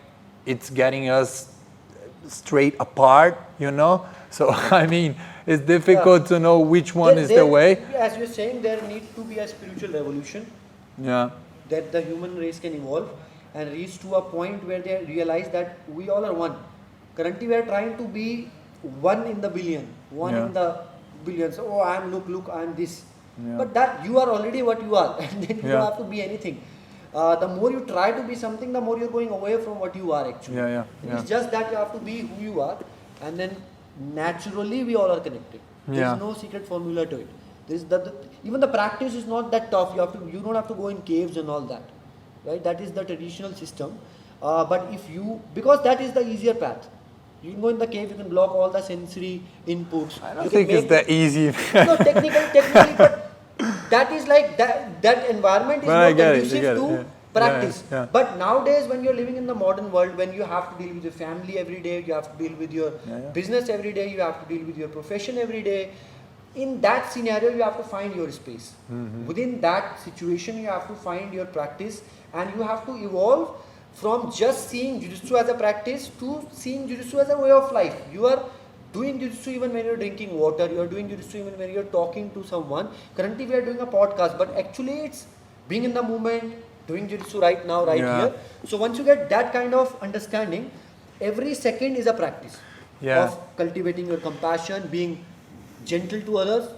it's getting us straight apart, you know? So, I mean, it's difficult to know which one is the way. As you're saying, there needs to be a spiritual revolution Yeah. that the human race can evolve and reach to a point where they realize that we all are one. Currently, we are trying to be one in the billion, one Yeah. in the billions. Oh, look, I'm this. Yeah. But that you are already what you are, and then you Yeah. don't have to be anything. The more you try to be something, the more you're going away from what you are actually. Yeah. It's just that you have to be who you are, and then naturally we all are connected. Yeah. There's no secret formula to it. Even the practice is not that tough. You don't have to go in caves and all that, right? That is the traditional system. But because that is the easier path. You can go in the cave, you can block all the sensory inputs. I don't think it's that easy. No, technically, but that is like that environment is But I not get it, conducive you get it, to yeah. practice. Yeah. But nowadays, when you're living in the modern world, when you have to deal with your family every day, you have to deal with your business every day, you have to deal with your profession every day. In that scenario, you have to find your space. Within that situation, you have to find your practice, and you have to evolve from just seeing Jiu Jitsu as a practice to seeing Jiu Jitsu as a way of life. You are doing Jiu Jitsu even when you're drinking water, you are doing Jiu Jitsu even when you're talking to someone. Currently, we are doing a podcast, but actually, it's being in the moment, doing Jiu Jitsu right now, here. So, once you get that kind of understanding, every second is a practice of cultivating your compassion, being gentle to others,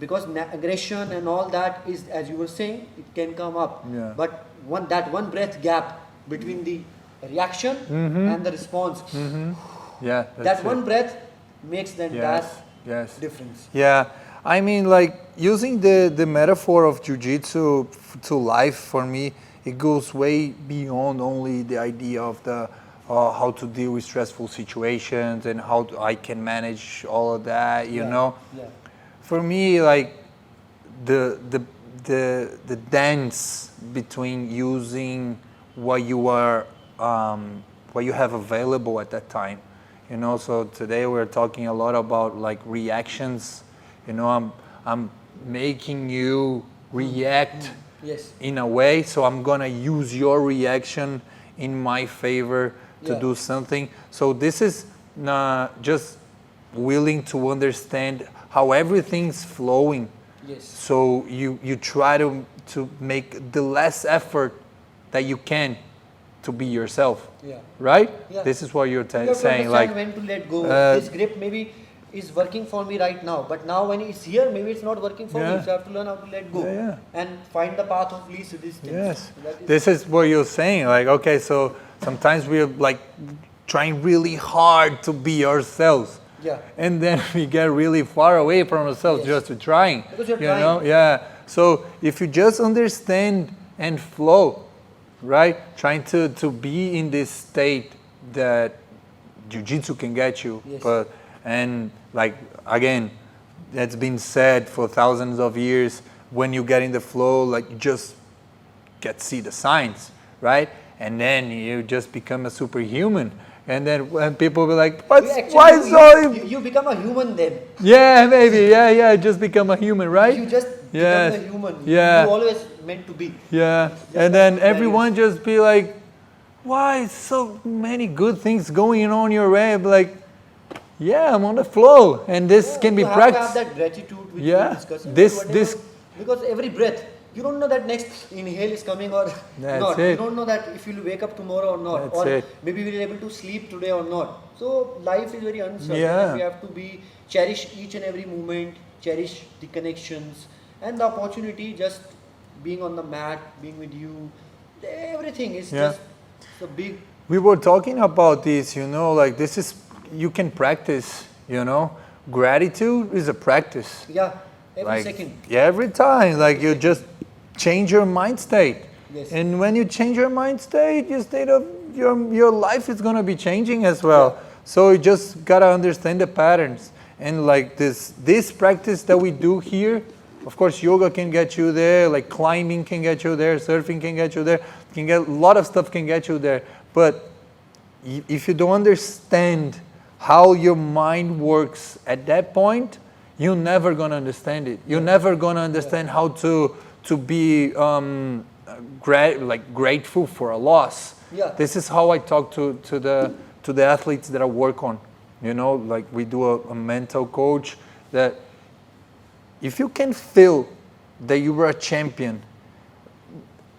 because aggression and all that is, as you were saying, it can come up. Yeah. But that one breath gap between the reaction and the response, Yeah. that one breath makes the entire Yes. difference. Yeah, I mean, like using the metaphor of jiu-jitsu to life for me, it goes way beyond only the idea of the how to deal with stressful situations and how I can manage all of that. You know, for me, like the dance between using what you are what you have available at that time You know, so today we're talking a lot about like reactions. You know, I'm making you react Yes. in a way, so I'm gonna use your reaction in my favor to Yeah. do something. So this is just willing to understand how everything's flowing. Yes. So you try to make the less effort that you can to be yourself. Yeah. Right? Yeah. This is what you're You have to saying. understand Like, when to let go. uh, This grip maybe is working for me right now, but now when it's here, maybe it's not working for Yeah. me. So I have to learn how to let go Yeah. and find the path of least resistance. yes. So that is- This is what you're saying. Like, okay, so sometimes we're like trying really hard to be ourselves. Yeah. And then we get really far away from ourselves Yes. just to trying. Because you're you trying. know? Yeah. So if you just understand and flow, right? Trying to be in this state that Jiu Jitsu can get you. Yes. But and like again, that's been said for thousands of years. When you get in the flow, like you just get see the signs, right? And then you just become a superhuman. And then when people be like, You actually- why you- so? you become a human then. Yeah, maybe. Yeah. Just become a human, right? You just Yes. become a human. Yeah. You always meant to be. Yeah. And then everyone just be like, why so many good things going on your way? I'm like, yeah, I'm on the flow. And this Yeah, can be you have to have practiced. that gratitude which Yeah. we discussed. This- because every breath, you don't know that next inhale is coming or That's not. it. You don't know that if you'll wake up tomorrow or not, That's or it. maybe we'll be able to sleep today or not. So life is very uncertain. Yeah. We have to cherish each and every moment, cherish the connections and the opportunity. Just being on the mat, being with you, everything is Yeah. just a big. We were talking about this, you know, like this is, you can practice, you know. Gratitude is a practice. Yeah, every Like, second. yeah, every time, like you just change your mind state. Yes. And when you change your mind state, your state of your life is gonna be changing as well. Yeah. So you just gotta understand the patterns. And like this practice that we do here, of course, yoga can get you there, like climbing can get you there, surfing can get you there, a lot of stuff can get you there. But if you don't understand how your mind works at that point, you're never gonna understand it. You're never gonna understand how to be grateful for a loss. Yeah. This is how I talk to the athletes that I work on. You know, like we do a mental coach that if you can feel that you were a champion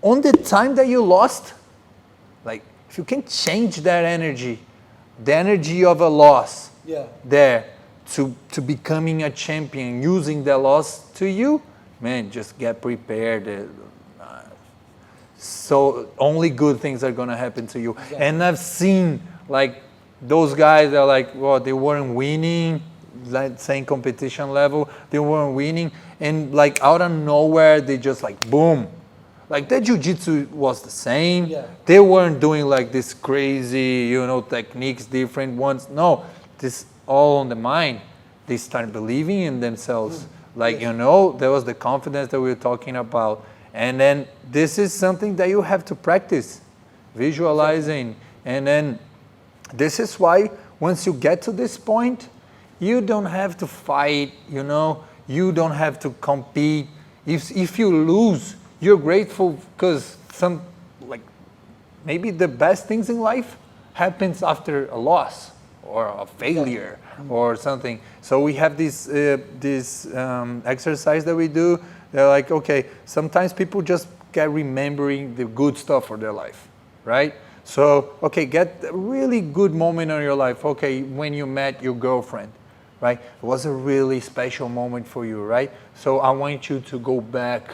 on the time that you lost, like if you can change that energy, the energy of a loss Yeah. there to becoming a champion, using the loss to you, man, just get prepared. So only good things are gonna happen to you. Exactly. And I've seen like those guys that are like, well, they weren't winning, like same competition level, they weren't winning, and like out of nowhere they just like boom. Like the jiu-jitsu was the same. Yeah. They weren't doing like this crazy, techniques, different ones. No, this all on the mind. They start believing in themselves. Like, Yes. there was the confidence that we were talking about. And then this is something that you have to practice, visualizing. And then this is why once you get to this point, you don't have to fight, you don't have to compete. If you lose, you're grateful because maybe the best things in life happens after a loss or a failure or something. So we have this exercise that we do. They're like, okay, sometimes people just get remembering the good stuff for their life, right? So, okay, get a really good moment in your life. Okay, when you met your girlfriend, right? It was a really special moment for you, right? So I want you to go back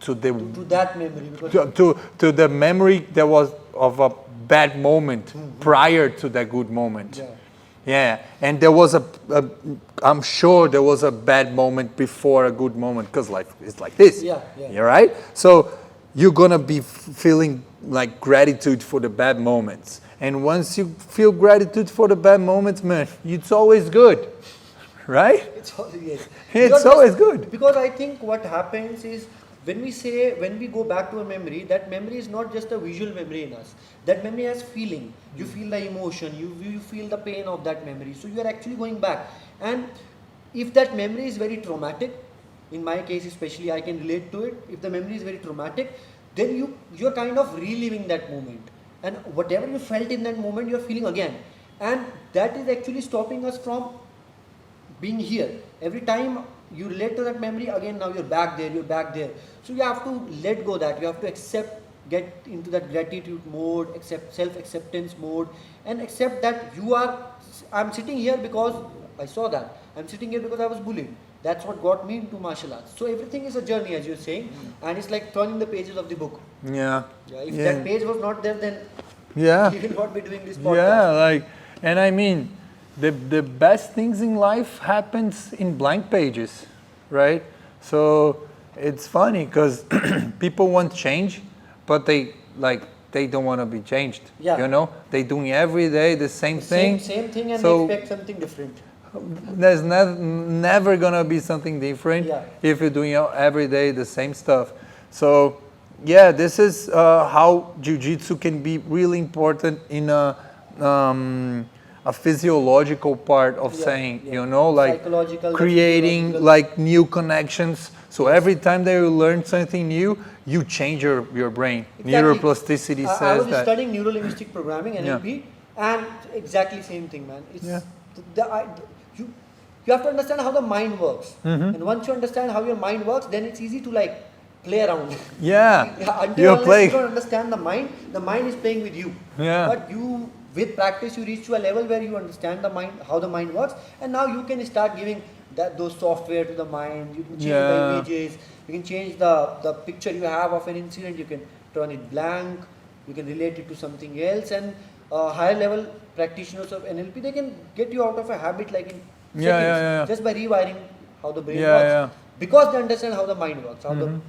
to the To that memory. Because to the memory that was of a bad moment prior to that good moment. Yeah. Yeah, and there was I'm sure there was a bad moment before a good moment because life is like this. Yeah. You're right. So you're gonna be feeling like gratitude for the bad moments, and once you feel gratitude for the bad moments, man, it's always good, right? It's always, yes. It's Because always good. Because I think what happens is when we go back to a memory, that memory is not just a visual memory in us. That memory has feeling. You feel the emotion, you feel the pain of that memory. So you are actually going back. And if that memory is very traumatic, in my case especially, I can relate to it. If the memory is very traumatic, then you're kind of reliving that moment. And whatever you felt in that moment, you're feeling again. And that is actually stopping us from being here. Every time you relate to that memory, again now you're back there. So you have to let go that. You have to accept, get into that gratitude mode, accept self-acceptance mode, and accept that I'm sitting here because I saw that. I'm sitting here because I was bullied. That's what got me into martial arts. So everything is a journey, as you're saying, and it's like turning the pages of the book. Yeah. If that page was not there, then we will not be doing this podcast. Yeah, and I mean, the best things in life happens in blank pages, right? So it's funny because people want change, but they don't want to be changed. Yeah. You know, they doing every day the same thing. Same thing, and so they expect something different. There's never gonna be something different if you're doing every day the same stuff. So yeah, this is how Jiu-Jitsu can be really important in a physiological part of saying, you know, like creating like new connections. So every time that you learn something new, you change your brain. Exactly. Neuroplasticity says that. I was studying neuro-linguistic programming, NLP, and exactly same thing, man. It's you have to understand how the mind works. And once you understand how your mind works, then it's easy to like play around. Until you don't understand the mind is playing with you. But with practice, you reach to a level where you understand the mind, how the mind works, and now you can start giving those software to the mind. You can change the images, you can change the picture you have of an incident, you can turn it blank, you can relate it to something else, and higher level practitioners of NLP, they can get you out of a habit like in seconds, just by rewiring how the brain works, because they understand how the mind works, how the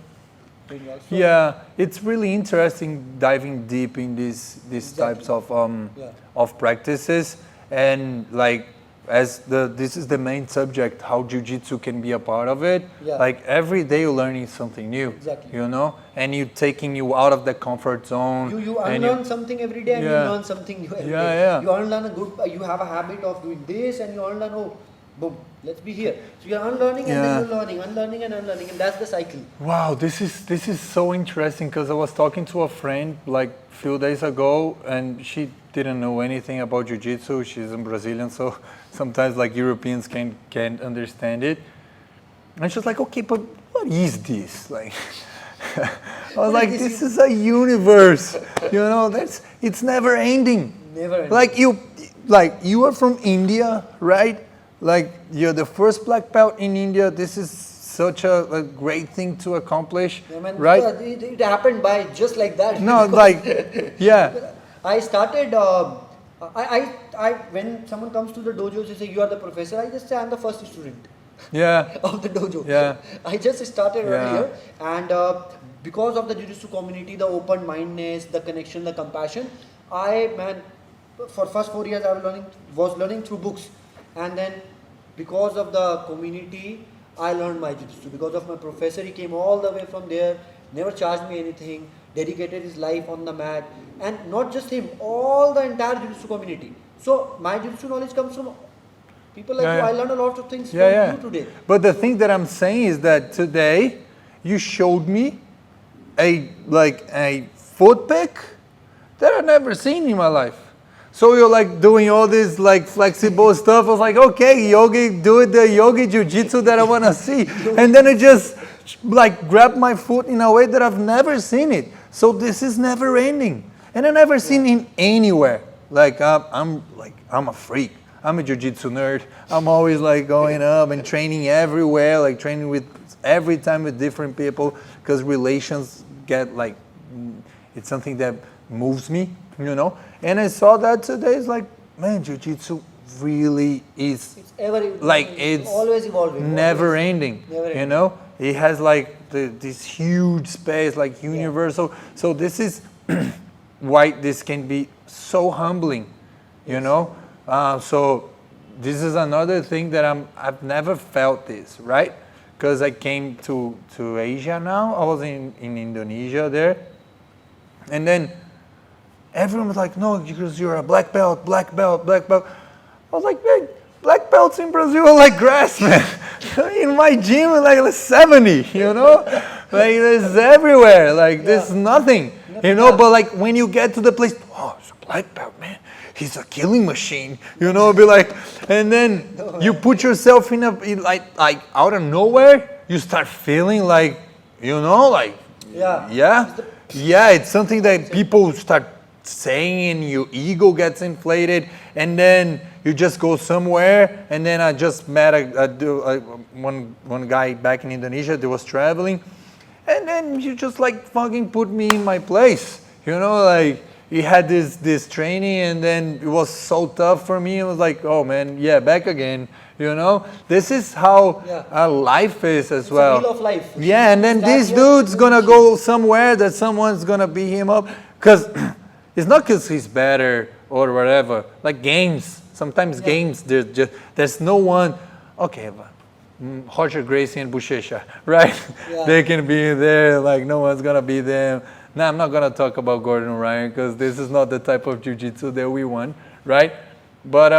brain works. So it's really interesting diving deep in these types of practices, and like this is the main subject, how Jiu-Jitsu can be a part of it. Like every day you're learning something new, you know, and you taking you out of the comfort zone. You unlearn something every day, and you learn something new every day. You unlearn you have a habit of doing this, and you unlearn, oh, boom, let's be here. So you're unlearning and then you're learning, unlearning and unlearning, and that's the cycle. Wow, this is so interesting, because I was talking to a friend like a few days ago, and she didn't know anything about Jiu-Jitsu. She's a Brazilian, so sometimes like Europeans can't understand it. And she's like, okay, but what is this? Like, I was like, this is a universe, you know. It's never ending. Never ending. Like you are from India, right? Like you're the first black belt in India. This is such a great thing to accomplish, right? It happened by just like that. No, I started. I when someone comes to the dojo, they say you are the professor. I just say I'm the first student. Of the dojo. I just started earlier, and because of the Jiu-Jitsu community, the open-mindedness, the connection, the compassion, for first 4 years I was learning through books, and then because of the community, I learned my Jiu-Jitsu. Because of my professor, he came all the way from there, never charged me anything, dedicated his life on the mat, and not just him, all the entire Jiu-Jitsu community. So my Jiu-Jitsu knowledge comes from people like you. I learned a lot of things from you today. But the thing that I'm saying is that today you showed me a foot pick that I've never seen in my life. So you're like doing all this like flexible stuff. I was like, okay, do the yogi jiu-jitsu that I want to see. And then I just like grabbed my foot in a way that I've never seen it. So this is never ending. And I never seen it anywhere. Like I'm a freak. I'm a jiu-jitsu nerd. I'm always like going up and training everywhere, like training with every time with different people, because relations get like, it's something that moves me, you know. And I saw that today. It's like, man, jiu-jitsu really is it's always evolving, never ending. You know, it has like this huge space, like universal. So this is why this can be so humbling, you know. So this is another thing that I've never felt this, right? because I came to Asia now. I was in Indonesia there. And then everyone was like, no, because you're a black belt, black belt, black belt. I was like, man, black belts in Brazil are like grass, man. In my gym, like 70, you know? Like, there's everywhere. Like, there's nothing, you know? But like, when you get to the place, oh, it's a black belt, man. He's a killing machine, you know? Be like, and then you put yourself in like out of nowhere, you start feeling like, you know, like, yeah, it's something that people start saying and your ego gets inflated, and then you just go somewhere. And then I just met one guy back in Indonesia that was traveling, and then you just like fucking put me in my place, you know, like he had this training, and then it was so tough for me. It was like, oh man, yeah, back again, you know. This is how life is as well. It's a wheel of life. Yeah, and then this dude's gonna go somewhere that someone's gonna beat him up, because it's not because he's better or whatever. Like games, sometimes games, there's no one. Okay, but Roger Gracie and Buchecha, right? Yeah. They can be there, like no one's gonna beat them. Now, I'm not gonna talk about Gordon Ryan, because this is not the type of jiu-jitsu that we want, right? But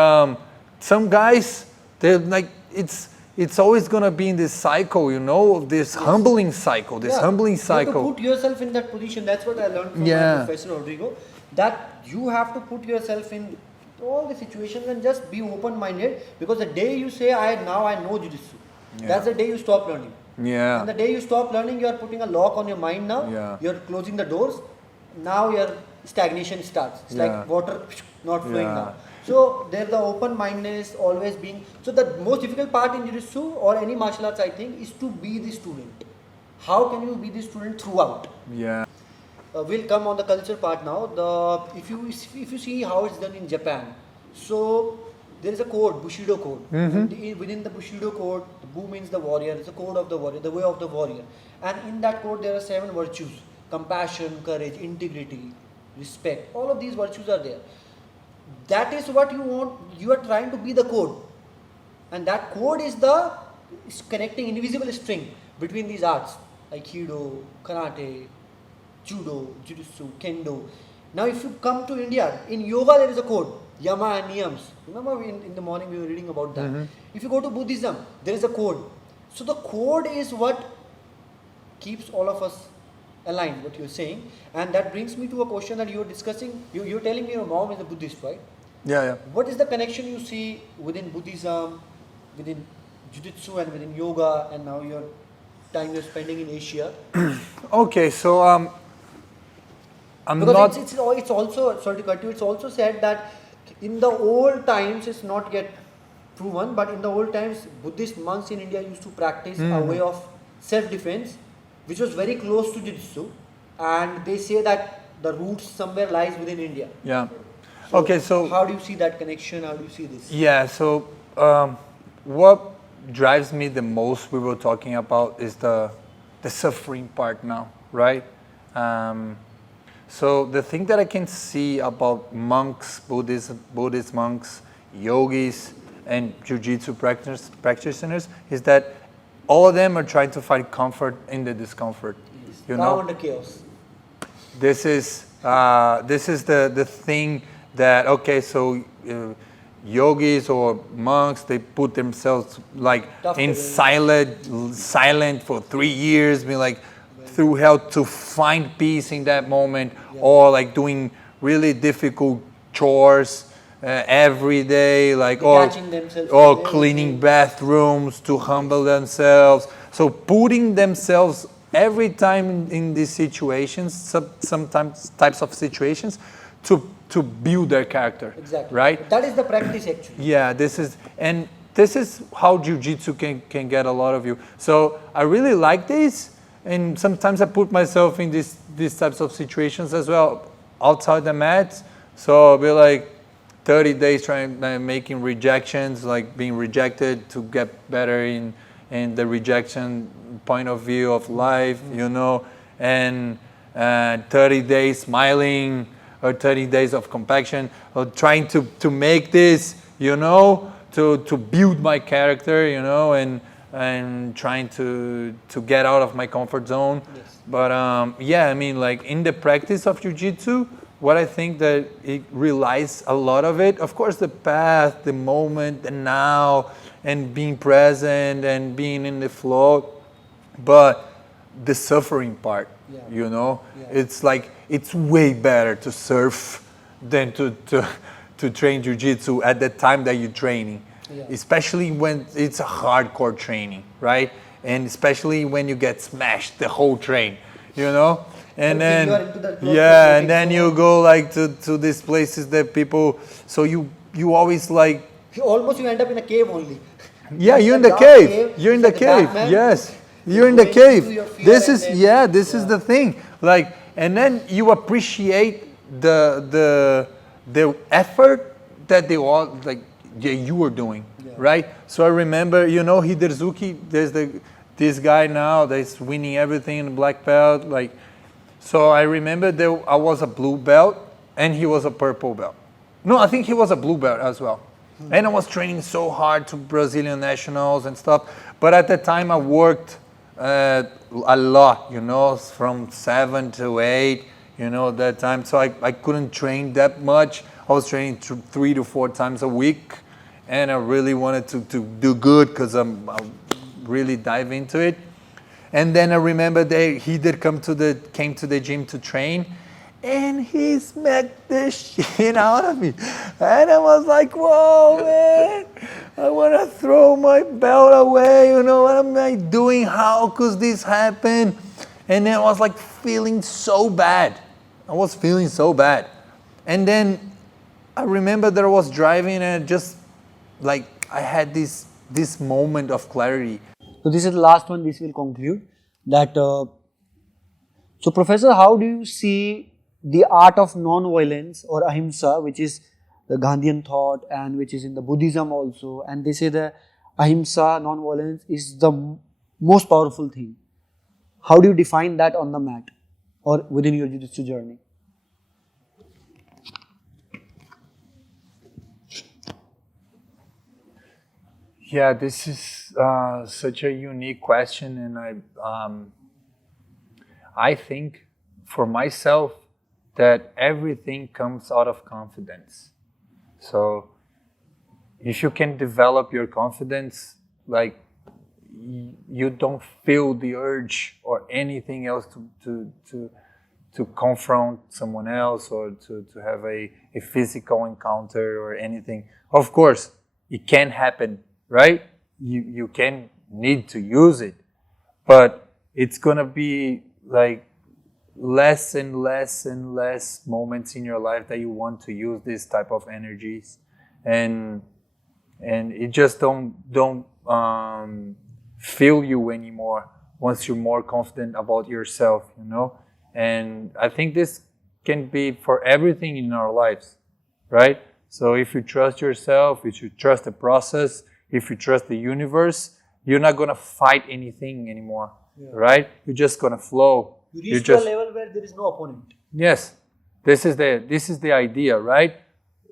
some guys, they're like, it's always gonna be in this cycle, you know, this humbling cycle, humbling cycle. You have to put yourself in that position. That's what I learned from my professor Rodrigo, that you have to put yourself in all the situations and just be open-minded, because the day you say, now I know jiu-jitsu, that's the day you stop learning. Yeah. And the day you stop learning, you are putting a lock on your mind now. Yeah. You're closing the doors. Now your stagnation starts. It's like water not flowing now. So there's the open-mindedness always being. So the most difficult part in Jiu-Jitsu or any martial arts, I think, is to be the student. How can you be the student throughout? Yeah. We'll come on the culture part now. If you see how it's done in Japan, so there is a code, Bushido code. Mm-hmm. Within the Bushido code, the Bu means the warrior. It's the code of the warrior, the way of the warrior. And in that code, there are 7 virtues: compassion, courage, integrity, respect. All of these virtues are there. That is what you want. You are trying to be the code, and that code is connecting invisible string between these arts like Aikido, Karate, Judo, Jiu-Jitsu, Kendo. Now, if you come to India, in yoga there is a code, Yama and Niyams. Remember in the morning we were reading about that. Mm-hmm. If you go to Buddhism, there is a code. So the code is what keeps all of us aligned, what you're saying. And that brings me to a question that you're discussing. You're telling me your mom is a Buddhist, right? Yeah. What is the connection you see within Buddhism, within Jiu-Jitsu and within yoga, and now your time you're spending in Asia? Okay, so it's also, sorry to cut you, it's also said that in the old times, it's not yet proven, but in the old times, Buddhist monks in India used to practice a way of self-defense, which was very close to Jiu-Jitsu, and they say that the roots somewhere lies within India. Yeah. So okay, so how do you see that connection? How do you see this? Yeah, so what drives me the most, we were talking about, is the suffering part now, right? So the thing that I can see about monks, Buddhist monks, yogis, and Jiu-Jitsu practitioners is that all of them are trying to find comfort in the discomfort. Yes. You know, in the chaos. This is the thing that, okay, so yogis or monks, they put themselves like in silent for 3 years, being like through hell to find peace in that moment, or like doing really difficult chores every day, like or cleaning bathrooms to humble themselves. So putting themselves every time in these situations, sometimes types of situations, to build their character. Exactly. Right? That is the practice actually. Yeah, this is how Jiu-Jitsu can get a lot of you. So I really like this, and sometimes I put myself in these types of situations as well, outside the mat. So I'll be like 30 days making rejections, like being rejected to get better in the rejection point of view of life, you know, and 30 days smiling, or 30 days of compassion, or trying to make this, you know, to build my character, you know, and and trying to get out of my comfort zone. Yes. But yeah, I mean, like in the practice of jiu-jitsu, what I think that it relies a lot of it, of course, the path, the moment, the now, and being present and being in the flow, but the suffering part, Yeah. you know, Yeah. it's like it's way better to surf than to train jiu-jitsu at the time that you're training. Yeah. Especially when it's a hardcore training, right? And especially when you get smashed the whole train, you know? And Okay, then you are into that yeah, and cross-training, then so- you go like to these places that people, so you always like, Almost you end up in a cave only. yeah, you're in the dark cave. You're in the it's like cave. Batman. Yes, You're you're in the going into cave. your fear This and is then- yeah. This is the thing. Like, and then you appreciate the effort that they all like you were doing, right? So I remember, you know, Hidezuki. There's this guy now that's winning everything in black belt. Like, so I remember that I was a blue belt and he was a purple belt. No, I think he was a blue belt as well. And I was training so hard to Brazilian nationals and stuff. But at the time I worked a lot, you know, from 7 to 8, you know, that time. So I couldn't train that much. I was training 3 to 4 times a week. And I really wanted to do good because I really dive into it. And then I remember that he came to the gym to train, and he smacked the shit out of me. And I was like, whoa, man, I want to throw my belt away. You know, what am I doing? How could this happen? And then I was like feeling so bad. I was feeling so bad. And then I remember that I was driving and just like I had this moment of clarity. So this is the last one. This will conclude that. So, Professor, how do you see the art of non-violence or ahimsa, which is the Gandhian thought and which is in the Buddhism also, and they say that ahimsa, non-violence, is the most powerful thing. How do you define that on the mat or within your jiu-jitsu journey? Yeah, this is such a unique question, and I think for myself that everything comes out of confidence. So if you can develop your confidence, like you don't feel the urge or anything else to confront someone else or to have a physical encounter or anything. Of course, it can happen, right? You can need to use it, but it's gonna be like less and less and less moments in your life that you want to use this type of energies, and it just don't feel you anymore once you're more confident about yourself, you know. And I think this can be for everything in our lives, right? So if you trust yourself, if you trust the process, if you trust the universe, you're not gonna fight anything anymore, right? You're just gonna flow. You reach to a level where there is no opponent. Yes, this is the idea, right?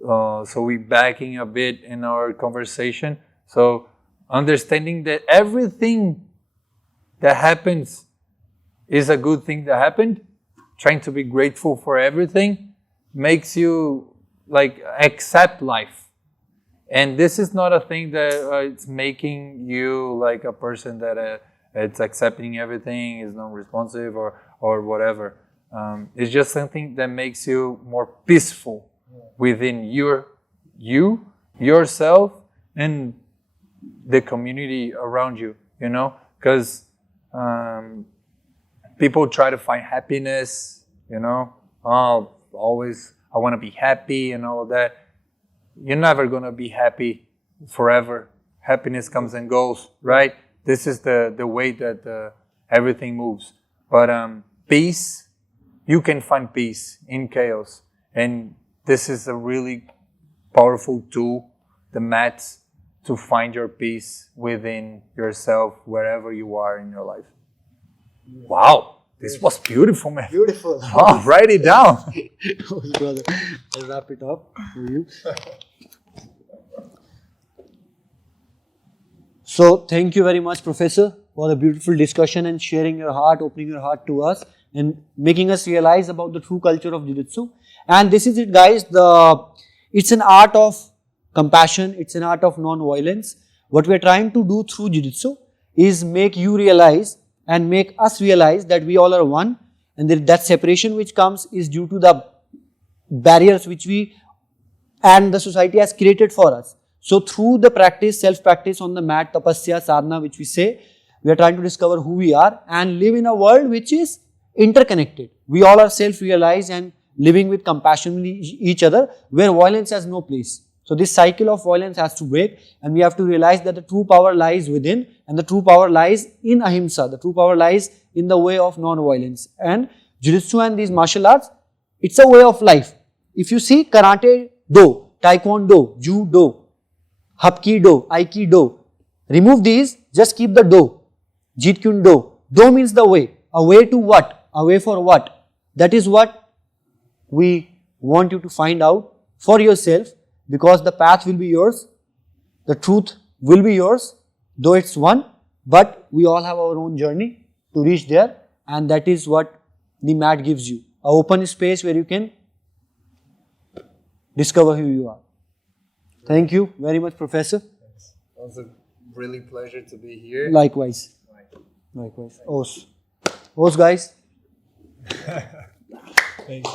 So we're backing a bit in our conversation. So understanding that everything that happens is a good thing that happened, trying to be grateful for everything makes you like accept life. And this is not a thing that it's making you like a person that it's accepting everything, is non-responsive or whatever. It's just something that makes you more peaceful within yourself, and the community around you, you know? Because people try to find happiness, you know? Oh, always, I want to be happy and all of that. You're never going to be happy forever. Happiness comes and goes, right? This is the way that everything moves. But peace, you can find peace in chaos. And this is a really powerful tool, the mats, to find your peace within yourself, wherever you are in your life. Wow, this was beautiful, man. Beautiful. Oh, write it down. Brother, I'll wrap it up for you. So thank you very much, Professor, for the beautiful discussion and sharing your heart, opening your heart to us and making us realize about the true culture of Jiu-Jitsu. And this is it, guys. It's an art of compassion. It's an art of non-violence. What we are trying to do through Jiu-Jitsu is make you realize and make us realize that we all are one, and that separation which comes is due to the barriers which we and the society has created for us. So through the practice, self-practice on the mat, tapasya, sadhana, which we say, we are trying to discover who we are and live in a world which is interconnected. We all are self-realized and living with compassion with each other, where violence has no place. So this cycle of violence has to break, and we have to realize that the true power lies within, and the true power lies in ahimsa. The true power lies in the way of non-violence. And Jiu-Jitsu and these martial arts, it's a way of life. If you see karate do, taekwondo, judo, hapkido, aikido, remove these, just keep the do. Jeet Kune Do. Do means the way. A way to what? A way for what? That is what we want you to find out for yourself, because the path will be yours, the truth will be yours, though it's one, but we all have our own journey to reach there, and that is what the mat gives you. An open space where you can discover who you are. Thank you very much, Professor. Thanks. It was a really pleasure to be here. Likewise. Likewise. Os, guys. Thank you.